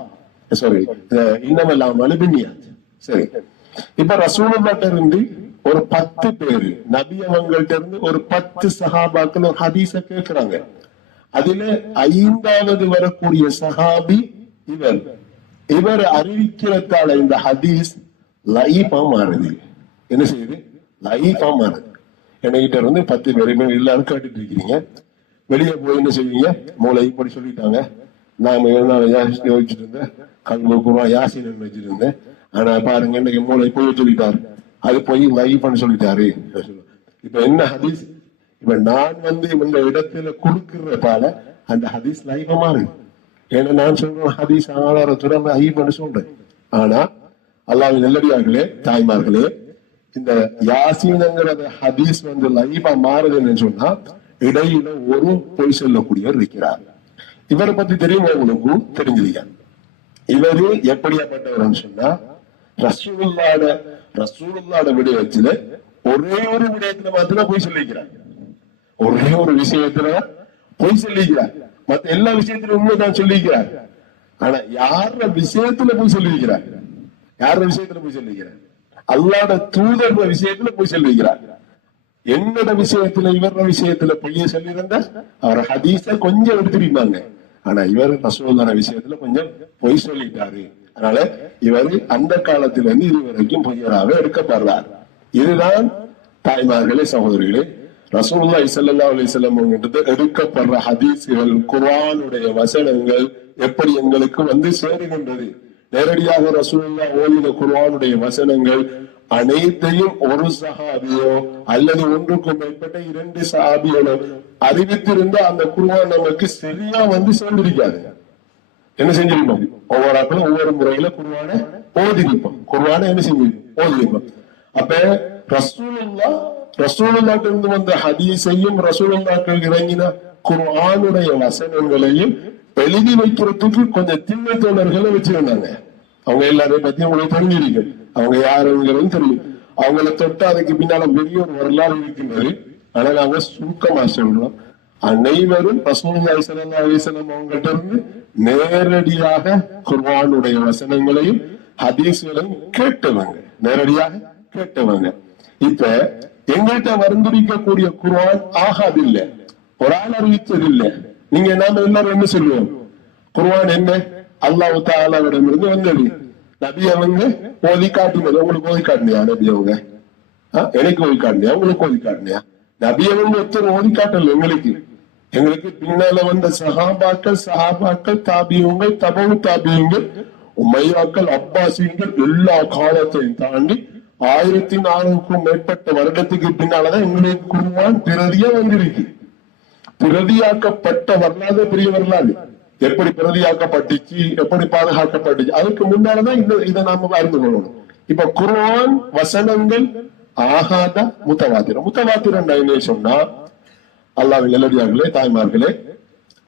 சாரி, இன்னமெல்லாம் அலுபினியாத். சரி, இப்ப ரசூலுல்லாஹ்ட்ட இருந்து ஒரு 10 பேரு நபி அவங்கள்ட்ட இருந்து ஒரு 10 சஹாபாக்கள் ஒரு ஹதீஸ கேட்கிறாங்க. அதுல 5வது வரக்கூடிய சஹாபி இவர் அறிவிக்கிறதால இந்த ஹதீஸ் லைஃபா மாறுது. என்ன செய்யுது? லைஃபா மாறுது. என்கிட்ட இருந்து 10 பேருமே எல்லாரும் கேட்டுட்டு இருக்கிறீங்க. வெளியே போய் என்ன செய்வீங்க? மூளை இப்படி சொல்லிட்டாங்க. நாம யோசிச்சுட்டு இருந்தேன், கல்புல் குர்ஆன் யாசின் வச்சுட்டு இருந்தேன். ஆனா பாருங்க இன்னைக்கு மூளை போய் சொல்லிட்டாரு, அது போய் லைஃப்னு சொல்லிட்டாரு. இப்ப என்ன ஹதீஸ்? இப்ப நான் வந்து இந்த இடத்துல கொடுக்கிறதால அந்த ஹதீஸ் லைஃபா மாறுது. ஏன்னா நான் சொல்றேன் ஹதீஸ் ஆதாரத்துடன் அந்த ஐஃப்னு சொல்றேன். ஆனா அல்லாஹ்வின் நல்லடியார்களே, தாய்மார்களே, இந்த யாசீன்ங்கிற ஹதீஸ் வந்து லைஃபா மாறுதுன்னு சொன்னா இடையில ஒரு பொய் சொல்லக்கூடியவர் இருக்கிறார். இவரை பத்தி தெரியும், உங்களுக்கு தெரிஞ்சிருக்க. இவரு எப்படியாப்பட்டவர் சொன்னா ரசூலுல்லாஹ்வோட விடயத்துல ஒரே ஒரு விடயத்துல மாத்திரம் பொய் சொல்லிக்கிறார். ஒரே ஒரு விஷயத்துல பொய் சொல்லிக்கிறார். மத்த எல்லா விஷயத்திலும் உண்மைதான் சொல்லிக்கிறார். ஆனா யார விஷயத்துல போய் சொல்லிக்கிறார்? யார விஷயத்துல போய் சொல்லிக்கிறார்? அல்லாஹ்வோட தூதர் விஷயத்துல போய் சொல்லிக்கிறார். என்னோட விஷயத்துல இவர விஷயத்துல பொய்ய சொல்லியிருந்தா அவர் ஹதீஸ கொஞ்சம் எடுத்துருந்தாங்க. ஆனா இவர் ரசூலுல்லாஹ் விஷயத்துல கொஞ்சம் பொய் சொல்லிட்டாரு. அதனால இவர் அந்த காலத்துல இருந்து இதுவரைக்கும் பொய்யராக எடுக்கப்படுறார். இதுதான் தாய்மார்களே, சகோதரிகளே, ரசூலுல்லாஹி ஸல்லல்லாஹு அலைஹி வஸல்லம் எடுக்கப்படுற ஹதீஸ்கள், குர்ஆனுடைய வசனங்கள் எப்படி எங்களுக்கு வந்து சேருகின்றது. நேரடியாக ரசூலுல்லாஹ் ஓதின குர்ஆனுடைய வசனங்கள் அனைத்தையும் ஒரு சஹாபியோ அல்லது ஒன்றுக்கும் மேற்பட்ட 2 சஹாபிகளோ அறிவித்திருந்த அந்த குர்ஆன் நமக்கு சரியா வந்து சேர்ந்திருக்காது. என்ன செஞ்சிருக்கோம்? ஒவ்வொரு ஆட்களும் ஒவ்வொரு முறையில குர்ஆனை ஓதிருப்போம். குர்ஆனை என்ன செஞ்சிருப்போம்? ஓதிருப்போம். அப்ப ரசூலுல்லாஹ்ட்ட இருந்து வந்த ஹதீஸையும் ரசூலுல்லாஹ்க்கு இறங்கின குர்ஆனுடைய வசனங்களையும் எழுதி வைக்கிறதுக்கு கொஞ்சம் திண்ணை தோழர்களை வச்சிருந்தாங்க. அவங்க எல்லாரையும் பத்தி உங்களுக்கு தெரிஞ்சிருக்கு. அவங்க யாருங்கிறது தெரியும். அவங்கள தொட்டு அதுக்கு பின்னால பெரிய ஒரு வரலாறு இருக்கின்றது. ஆனா நாங்க சுருக்கமா சொல்றோம், அனைவரும் ரசூலுல்லாஹி ஸல்லல்லாஹு அலைஹி வஸல்லம் அவங்கள்ட்ட இருந்து நேரடியாக குர்ஆனுடைய வசனங்களையும் ஹதீஸ்களையும் கேட்டவங்க, நேரடியாக கேட்டவங்க. இப்ப எங்கள்கிட்ட வந்துடிக்கக்கூடிய குர்ஆன் ஆகாது இல்ல, ஒரு ஆள் அறிவித்தது இல்ல. நீங்க நாம எல்லாரும் என்ன சொல்லுவோம்? குர்ஆன் என்ன? அல்லாஹ் தஆலாவிடமிருந்து வந்தது. நபி அவங்க ஓதி காட்டினது. உங்களுக்கு ஓதி காட்டினியா நபி அவங்க? எனக்கு ஓதி காட்டினியா? உங்களுக்கு ஓதி காட்டினியா? நபி அவங்க ஒருத்தர் ஓதி காட்டல எங்களுக்கு. எங்களுக்கு பின்னால வந்த சஹாபாக்கள், தாபியங்கள், தபவு தாபியங்கள், உமையாக்கள், அப்பாசியங்கள் எல்லா காலத்தையும் தாண்டி 1400க்கும் மேற்பட்ட வருடத்துக்கு பின்னாலதான் எங்களுக்கு குர்ஆன் பிரதியா வந்திருக்கு. பிரதியாக்கப்பட்ட வரலாறு பெரிய வரலாறு. எப்படி பிரதியாக்கப்பட்டுச்சு, எப்படி பாதுகாக்கப்பட்டுச்சு, அதுக்கு முன்னாலதான் இதை நாம அறிந்து கொள்ளணும். இப்ப குர்ஆன் வசனங்கள் ஆகாத முத்தவாத்திரம். முத்தவாத்திரம் என்ன சொன்னா, அல்லாஹ்வின் நல்லடியார்களே, தாய்மார்களே,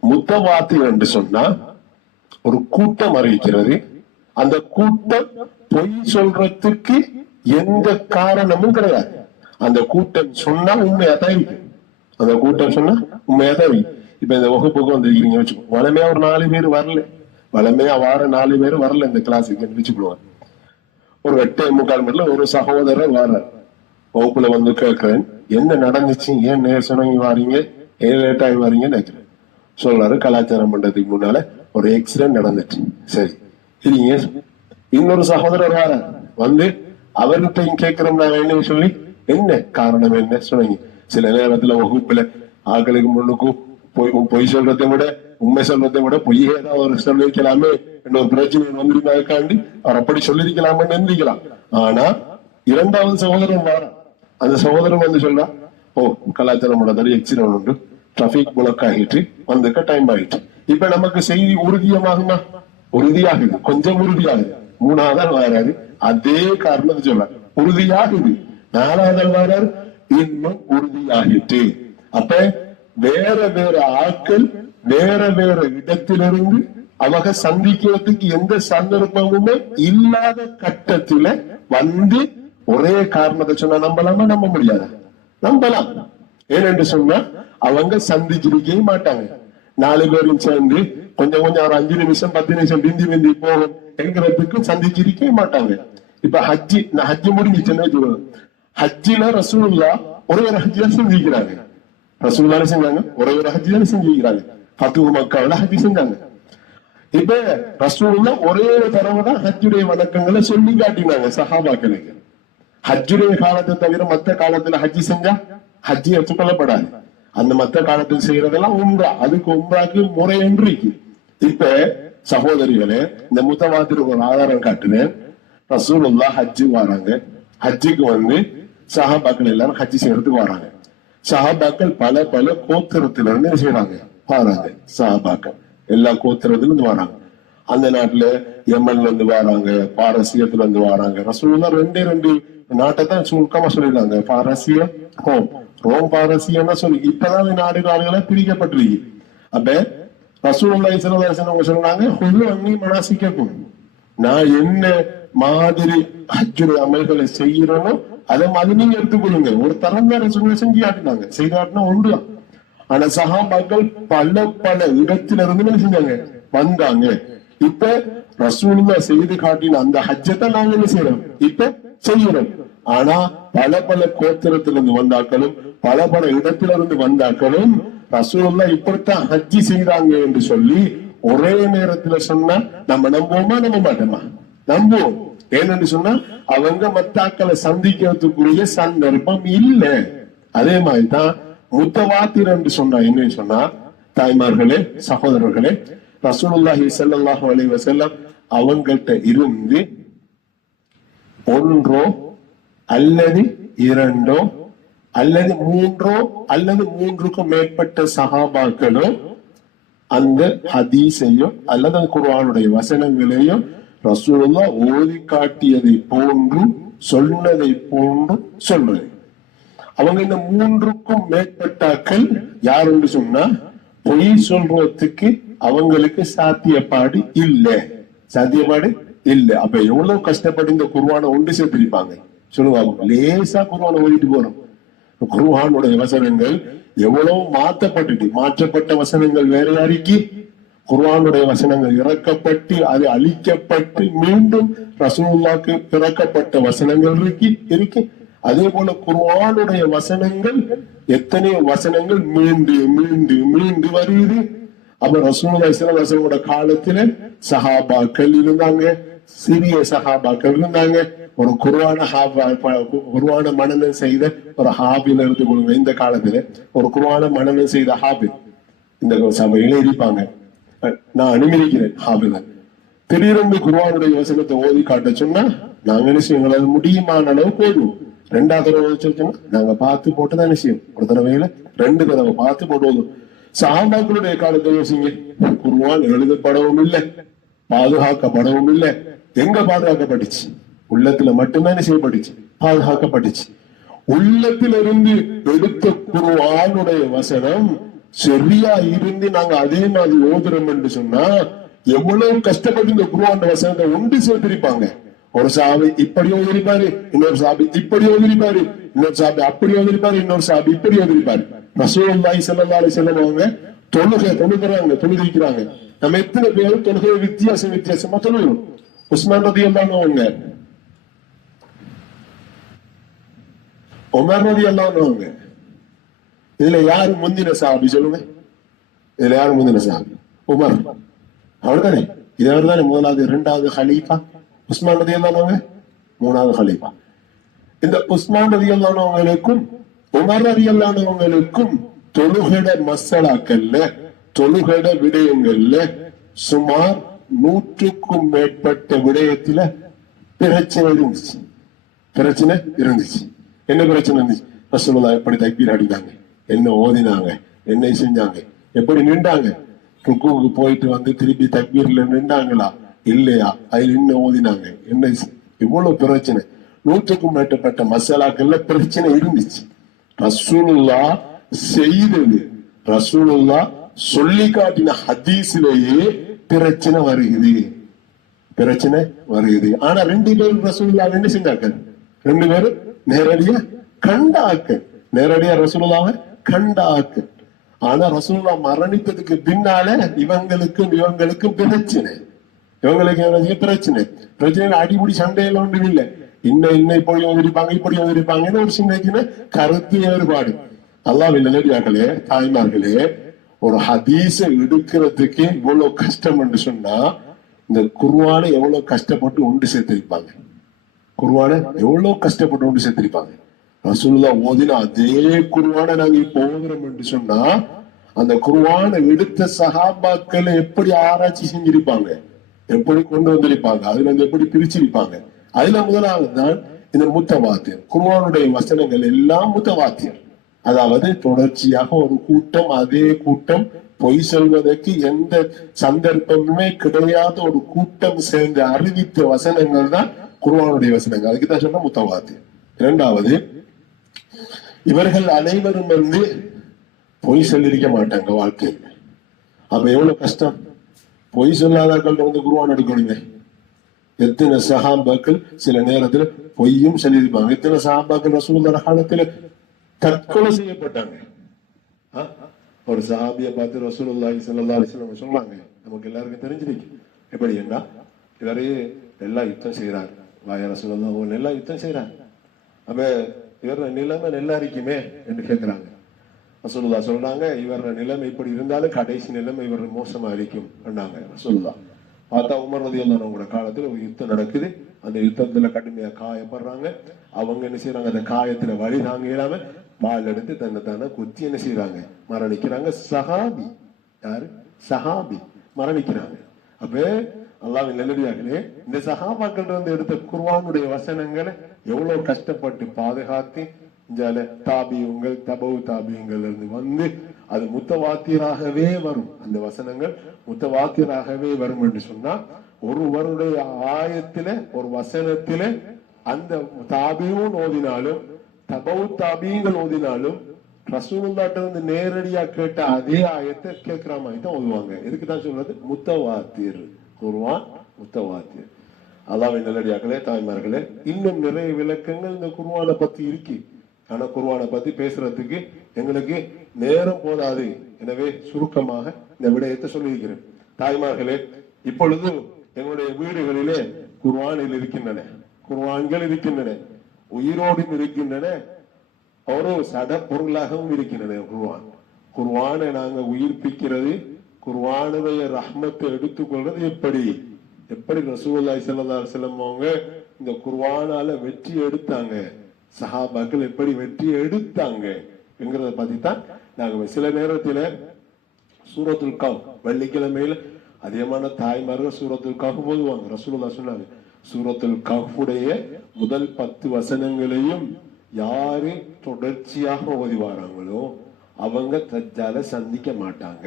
முத்தவாத்திரம் என்று சொன்னா ஒரு கூட்டம் அறிவிக்கிறது. அந்த கூட்டம் பொய் சொல்றதுக்கு எந்த காரணமும் கிடையாது. அந்த கூட்டம் சொன்னா உண்மையாதான் இருக்கு. அந்த கூட்டம் சொன்னா உண்மையாதான் இருக்கு. இப்ப இந்த வகுப்புக்கு வந்துருக்கீங்க வச்சுக்கோ, வளமையா ஒரு 4 பேர் வரல, வளமையா வார 4 பேர் வரல இந்த கிளாஸுக்கு வச்சுக்கிடுவாங்க. ஒரு 8:45 மணில ஒரு சகோதரர் வர வகுப்புல வந்து கேட்கிறேன், என்ன நடந்துச்சு, ஏன் சொன்னீங்க வாரீங்க, ஏன் லேட்டாகி வாரீங்கன்னு நினைக்கிறேன். சொல்றாரு, கலாச்சாரம் பண்றதுக்கு முன்னால ஒரு ஆக்சிடென்ட் நடந்துச்சு. சரி, சரிங்க. இன்னொரு சகோதரர் வர வந்து அவர்கிட்டையும் கேட்கிறோம் நாங்க என்ன சொல்லி, என்ன காரணம் என்ன சொன்னீங்க. சில நேரத்துல வகுப்புல ஆக்களுக்கு முன்னுக்கும் பொய் சொல்றதை விட உண்மை சொல்றதை விட பொய்யே ஏதாவது ஒரு சொல்லி வைக்கலாமே என்ற ஒரு பிரச்சனை வந்திருந்தாக்காண்டி அவர் அப்படி சொல்லிருக்கலாமே நினைக்கலாம். ஆனா இரண்டாவது சகோதரன் வார அந்த சகோதரன் வந்து சொல்றா, ஓ கலாச்சாரம் எக்ஸிடென்ட் உண்டு, டிராபிக் பிளாக் ஆகிட்டு வந்துக்க டைம் ஆயிட்டு. இப்ப நமக்கு செய்தி உறுதியமாகுமா? உறுதியாகுது, கொஞ்சம் உறுதியாகுது. மூணாவது வராது, அதே காரணத்தை சொல்ல உறுதியாகுது. நாலாவது வராது, இன்னும் உறுதியாகிட்டு. அப்ப வேற வேற ஆட்கள் வேற வேற இடத்திலிருந்து அவங்க சந்திக்கிறதுக்கு எந்த சந்தர்ப்பமுமே இல்லாத கட்டத்துல வந்து ஒரே காரணத்தை சொன்னா நம்பலாமா? நம்ப முடியாது. நம்பலாம். ஏனென்று சொன்னா அவங்க சந்திச்சிருக்கவே மாட்டாங்க. 4 பேரும் சேர்ந்து கொஞ்சம் கொஞ்சம் ஒரு 5 நிமிஷம் 10 நிமிஷம் பிந்தி பிந்தி போகும் என்கிறதுக்கு சந்திச்சிருக்கவே மாட்டாங்க. இப்ப ஹஜ்ஜி முடிஞ்சிச்சுன்னு வச்சுக்கோங்க. ஹஜ்ஜில ரசூலுல்லாஹ் ஒரே ஒரு ஹஜ்ஜி தான் செஞ்சிருக்கிறாங்க. ரசூலுல்லாஹ் செஞ்சாங்க, ஒரே ஒரு ஹஜ்ஜி தான் செஞ்சிருக்கிறாங்க. ஃபத்ஹு மக்காவுல ஹஜ்ஜி செஞ்சாங்க. இப்ப ரசூலுல்லாஹ் ஒரே ஒரு தடவை தான் ஹஜ்ஜுடைய வணக்கங்களை சொல்லி காட்டினாங்க சஹாபாக்களுக்கு. ஹஜ்ஜுடைய காலத்தை தவிர மத்த காலத்துல ஹஜ்ஜி செஞ்சா ஹஜ்ஜி ஏற்றுக்கொள்ளப்படாது. அந்த மத்த காலத்தில் செய்யறதெல்லாம் உம்ரா, அதுக்கு உம்ராக்கு முறை என்று இருக்கு. இப்ப சகோதரிகளே, இந்த முத்தவாத்திற்கு ஒரு ஆதாரம் காட்டுனேன். ரசூலுல்லாஹ் ஹஜ்ஜு வராங்க. ஹஜ்ஜுக்கு வந்து சஹாபாக்கள் எல்லாரும் ஹஜ்ஜி செய்யறதுக்கு வராங்க. சஹாபாக்கள் பல பல கோத்திரத்திலிருந்து செய்யறாங்க வராங்க. சஹாபாக்கள் எல்லா கோத்திரத்துல இருந்து வராங்க. அந்த நாட்டுல யமன்ல இருந்து வராங்க, பாரசீகத்துல இருந்து வராங்க. ரசூலுல்லாஹ் 2 நாட்டை தான் சுருக்கமா சொல்லிடுறாங்க, பாரசீகம், ரோம். ரோம் பாரசீகம்னா சொல்லி இப்பதான் நாடுகளா பிரிக்கப்பட்டிருக்கு. அப்ப ரசூலுல்லாஹி ஸல்லல்லாஹு அலைஹி வஸல்லம் சொல்றாங்க, ஹுது அன்னி மனாசிக்கக்கும், நான் என்ன மாதிரி ஹஜ்ஜுடைய அமல்களை செய்யறனோ அதை மாதிரி நீங்க எடுத்துக்கொள்ளுங்க. ஒரு தரம் தான் ரசூலுல்லாஹ் செஞ்சு காட்டினாங்க, செய்து காட்டினா ஒன்றுதான். ஆனா சஹாபாக்கள் பல பல இடத்துல இருந்து செஞ்சாங்க, வந்தாங்க. இப்ப ரசூலுல்லாஹ் செய்து காட்டின அந்த ஹஜ்ஜத்தை நாங்க என்ன செய்யறோம், இப்ப செய்யறோம். ஆனா பல பல கோத்திரத்திலிருந்து வந்தாக்களும் பல பல இடத்துல இருந்து வந்தாக்களும் ரசூலுல்லாஹ் இப்படித்தான் ஹஜ்ஜி செய்தாங்க என்று சொல்லி ஒரே நேரத்துல சொன்னா நம்ம நம்புவோமா? நம்ப மாட்டோமா? நம்புவோம். ஏன்னு சொன்னா அவங்க மத்தாக்களை சந்திக்கிறதுக்குரிய சந்தர்ப்பம் இல்ல. அதே மாதிரிதான் முத்தவாத்திர் என்று சொன்னா என்ன சொன்னா, தாய்மார்களே சகோதரர்களே, ரசூலுல்லாஹி ஸல்லல்லாஹு அலைஹி வஸல்லம் அவங்கள்ட்ட இருந்து ஒன்றோ அல்லது 2 அல்லது 3 அல்லது 3க்கும் மேற்பட்ட சஹாபாக்களோ அந்த ஹதீஸையோ அல்லது அந்த குர்ஆனுடைய வசனங்களையும் ரசூலுல்லாஹ் ஓதி காட்டியதை போன்று சொன்னதை போன்று சொல்றது. அவங்க இந்த 3க்கும் மேற்பட்டாக்கள் யார் என்று சொன்னா பொய் சொல்றதுக்கு அவங்களுக்கு சாத்தியப்பாடு இல்லை, சாத்தியப்பாடு இல்லை. அப்ப எவ்வளவு கஷ்டப்பட்டு இந்த குர்ஆனை ஒன்று சேர்த்திருப்பாங்க சொல்லுவாங்க. லேசா குர்ஆனை ஓதிட்டு போறோம். குர்ஆனுடைய வசனங்கள் எவ்வளவு மாற்றப்பட்ட வசனங்கள் வேற யாருக்கு? குர்ஆனுடைய வசனங்கள் இறக்கப்பட்டு அது அழிக்கப்பட்டு மீண்டும் ரசூலுல்லாஹ்க்கு இறக்கப்பட்ட வசனங்கள் இருக்கு. அதே போல குர்ஆனுடைய வசனங்கள் எத்தனை வசனங்கள் மீண்டு மீண்டு மீண்டு வருது. அப்ப ரசூலுல்லாஹி ஸல்லல்லாஹு அலைஹி வஸல்லம் காலத்துல சஹாபாக்கள் இருந்தாங்க, சிறிய சஹாபாக்கள் இருந்தாங்க. ஒரு குர்ஆன மனனம் செய்த ஒரு ஹாபில இருந்து கொள்ளுங்க. இந்த காலத்துல ஒரு குர்ஆன மனனம் செய்த ஹாபில் இந்த சபையில இருப்பாங்க. நான் அனுமதிக்கிறேன் ஹாபில திடீரென்று குர்ஆனுடைய வசனத்தை ஓதி காட்ட சொன்னா நாங்க என்ன செய்யணும், முடியுமான அளவு போடுவோம். 2வது தடவை வச்சிருக்கோம், நாங்க பார்த்து போட்டுதான் விஷயம். ஒரு தடவையில 2 தடவை பார்த்து போடுவோம். சஹாபாக்களுடைய காலத்தை யோசிங்க, குர்ஆன் எழுதப்படவும் இல்லை, பாதுகாக்கப்படவும் இல்லை. எங்க பாதுகாக்கப்பட்டுச்சு? உள்ளத்துல மட்டும்தான் செய்யப்பட்டுச்சு, பாதுகாக்கப்பட்டுச்சு. உள்ளத்திலிருந்து எடுத்த குர்ஆனுடைய வசனம் சரியா இருந்து நாங்க அதே மாதிரி ஓதுறோம் என்று சொன்னா எவ்வளவு கஷ்டப்பட்டு இந்த குர்ஆன் வசனத்தை ஒன்று சேர்த்திருப்பாங்க. ஒரு சாபி இப்படி ஓதிருப்பாரு, இன்னொரு சாபி இப்படி ஓதிருப்பாரு, இன்னொரு சாபி அப்படி ஓதிருப்பாரு, இன்னொரு சாபி இப்படி ஓதிருப்பாரு. ரசூலுல்லாஹி ஸல்லல்லாஹு அலைஹி வஸல்லம் அவங்க தொழுகிறாங்க. நம்ம எத்தனை பேரும் தொழுகை வித்தியாசமா தொழுகிறோம். உஸ்மான் ரலியல்லாஹு அன்ஹு, உமர் ரலியல்லாஹு அன்ஹு, இதுல யாரு முந்தின சாபி சொல்லுங்க? இதுல யாரு முந்தின சாபி? உமர் அவர்தானே. இதவர் தானே முதலாவது 2வது ஹலீஃபா. உஸ்மான் ரலியல்லாஹு அன்ஹு 3வது ஹலீஃபா. இந்த உஸ்மான் ரலியல்லாஹு அன்ஹுக்கும் உமர் ரலியல்லாஹு அன்ஹுக்கும் தொழுகட மசாலாக்கள்ல தொழுகட விடயங்கள்ல சுமார் 100க்கும் மேற்பட்ட விடயத்துல பிரச்சனை இருந்துச்சு. என்ன பிரச்சனை இருந்துச்சு? ரசூலுல்லாஹ் எப்படி தக்பீர் அடித்தாங்க, என்ன ஓதினாங்க, என்ன செஞ்சாங்க, எப்படி நின்றாங்க, ருக்குவுக்கு போயிட்டு வந்து திருப்பி தக்பீர்ல நின்றாங்களா இல்லையா, அதுல என்ன ஓதினாங்க, என்ன இவ்வளவு பிரச்சனை. 100க்கும் மேற்பட்ட மசாலாக்கள்ல பிரச்சனை இருந்துச்சு. ரசூலுல்லாஹ் செய்தது, ரசூலுல்லாஹ் சொல்லி காட்டின ஹதீஸ்லயே பிரச்சனை வருகிறது. ஆனா 2 பேரும் ரசூலுல்லாஹ் என்ன செஞ்சாங்க? 2 பேரும் நேரடியா ரசூலுல்லாஹ் கண்டாக்க. ஆனா ரசூலுல்லாஹ் மரணித்ததுக்கு பின்னால இவங்களுக்கும் பிரச்சனை. அடிப்படி சண்டையில ஒன்றும் இல்லை. இன்னும் இப்படி வந்திருப்பாங்கன்னு ஒரு சின்ன கருத்து வேறுபாடு. அல்லாஹ்வின் நல்லடியார்களே, தாய்மார்களே, ஒரு ஹதீஸ எடுக்கிறதுக்கு இவ்வளவு கஷ்டம் என்று சொன்னா இந்த குர்ஆனை எவ்வளவு கஷ்டப்பட்டு ஒன்று சேர்த்திருப்பாங்க. ரசூலுல்லாஹ் ஓதின அதே குர்ஆனை நாங்க இப்ப ஓதுறோம் என்று சொன்னா அந்த குர்ஆனை எடுத்த சஹாபாக்களை எப்படி ஆராய்ச்சி செஞ்சிருப்பாங்க, எப்படி கொண்டு வந்திருப்பாங்க, அதுல எப்படி பிரிச்சிருப்பாங்க. அதுல முதலாவது தான் இந்த முத்தவாத்தியர். குர்ஆனுடைய வசனங்கள் எல்லாம் முத்தவாத்தியர், அதாவது தொடர்ச்சியாக ஒரு கூட்டம், அதே கூட்டம் பொய் சொல்வதற்கு எந்த சந்தர்ப்பமுமே கிடையாத ஒரு கூட்டம் சேர்ந்து அறிவித்த வசனங்கள் தான் குர்ஆனுடைய வசனங்கள். அதுக்கு தான் சொன்ன முத்தவாத்தியர். இரண்டாவது, இவர்கள் அனைவரும் பொய் சொல்லிருக்க மாட்டாங்க வாழ்க்கையில். அப்ப எவ்வளவு கஷ்டம். பொய் சொல்லாதாக்கள் வந்து குர்ஆன் எடுக்கணுங்க. எத்தனை சஹாபாக்கள் சில நேரத்துல பொய்யும் சொல்லியிருப்பாங்க. எத்தனை சஹாபாக்கள் ரசூலுல்லாஹ் காலத்துல தற்கொலை செய்யப்பட்டாங்க. ஒரு சஹாபியை பார்த்து ரசூலுல்லாஹி ஸல்லல்லாஹு அலைஹி வஸல்லம் சொன்னாங்க, நமக்கு எல்லாருக்கும் தெரிஞ்சிருக்கு. எப்படி என்றா, இவரே எல்லாம் யுத்தம் செய்யறாரு, வாய ரசூலுல்லாஹ் எல்லாம் யுத்தம் செய்யறாரு, அப்ப இவர நிலைமை நல்லா இருக்குமே என்று கேட்கிறாங்க. ரசூலுல்லாஹ் சொல்றாங்க, இவர நிலைமை இப்படி இருந்தாலும் கடைசி நிலைமை இவர் மோசமா இருக்கும் என்றாங்க ரசூலுல்லாஹ். பார்த்தா உமர் ரலியல்லாஹு அன்ஹுவோட காலத்துல ஒரு யுத்தம் நடக்குது. அந்த யுத்தத்துல கடுமையா காயப்படுறாங்க. அவங்க என்ன செய்யறாங்க, அந்த காயத்துல வழி தாங்க இல்லாம வாள் எடுத்து தன்னை குத்தி என்ன செய்யறாங்க, மரணிக்கிறாங்க. சஹாபி, யாரு? சஹாபி மரணிக்கிறாங்க. அப்ப அல்லாஹ்வின் நல்லடியார்களே, இந்த சஹாபாக்கள் இருந்து எடுத்த குர்ஆனுடைய வசனங்களை எவ்வளவு கஷ்டப்பட்டு பாதுகாத்து தாபியுங்கள் தபவு தாபியங்கள் இருந்து வந்து அது முத்தவாத்தியராகவே வரும். அந்த வசனங்கள் முத்தவாத்தியராகவே வரும் என்று சொன்னா, ஒருவருடைய ஆயத்தில ஒரு வசனத்தில அந்த தாபியும் ஓதினாலும் தபவு தாபியங்கள் ஓதினாலும் ரசூலுல்லாஹ்ட்ட இருந்து நேரடியா கேட்ட அதே ஆயத்தை கேட்கிற மாதிரி தான் ஓதுவாங்க. எதுக்கு தான் சொல்றது? முத்தவாத்தியர். குர்ஆன் முத்தவாத்தியர். அல்லாஹ்வின் நல்லடியார்களே, தாய்மார்களே, இன்னும் நிறைய விளக்கங்கள் இந்த குர்ஆனை பத்தி இருக்கு. ஆனா குர்ஆனை பத்தி பேசுறதுக்கு எங்களுக்கு நேரம் போதாது. எனவே சுருக்கமாக இந்த விடயத்தை சொல்லியிருக்கிறேன். தாய்மார்களே, இப்பொழுது எங்களுடைய வீடுகளிலே குர்ஆனில் இருக்கின்றன, குர்ஆன்கள் இருக்கின்றன, உயிரோடும் இருக்கின்றன, ஒரு சட பொருளாகவும் இருக்கின்றன. குர்ஆனை நாங்க உயிர்ப்பிக்கிறது, குர்ஆனுடைய ரஹ்மத்தை எடுத்துக்கொள்றது எப்படி ரசூலுல்லாஹி ஸல்லல்லாஹு அலைஹி வஸல்லம் அவங்க இந்த குர்ஆனால வெற்றி எடுத்தாங்க, சஹாபாக்கள் எப்படி வெற்றி எடுத்தாங்க என்கிறத பத்தி தான் நாங்க சில நேரத்துல சூரத்துல் கஹ்ஃப் வெள்ளிக்கிழமையில அதிகமான தாய்மார்கள் சூரத்துல் கஹ்ஃப் ஓதுவாங்க. ரசூலுல்லாஹ் சொன்னாங்க, சூரத்துல் கஹ்ஃபுடைய முதல் 10 வசனங்களையும் யாரு தொடர்ச்சியாக ஓதி வராங்களோ அவங்க தஜ்ஜால சந்திக்க மாட்டாங்க.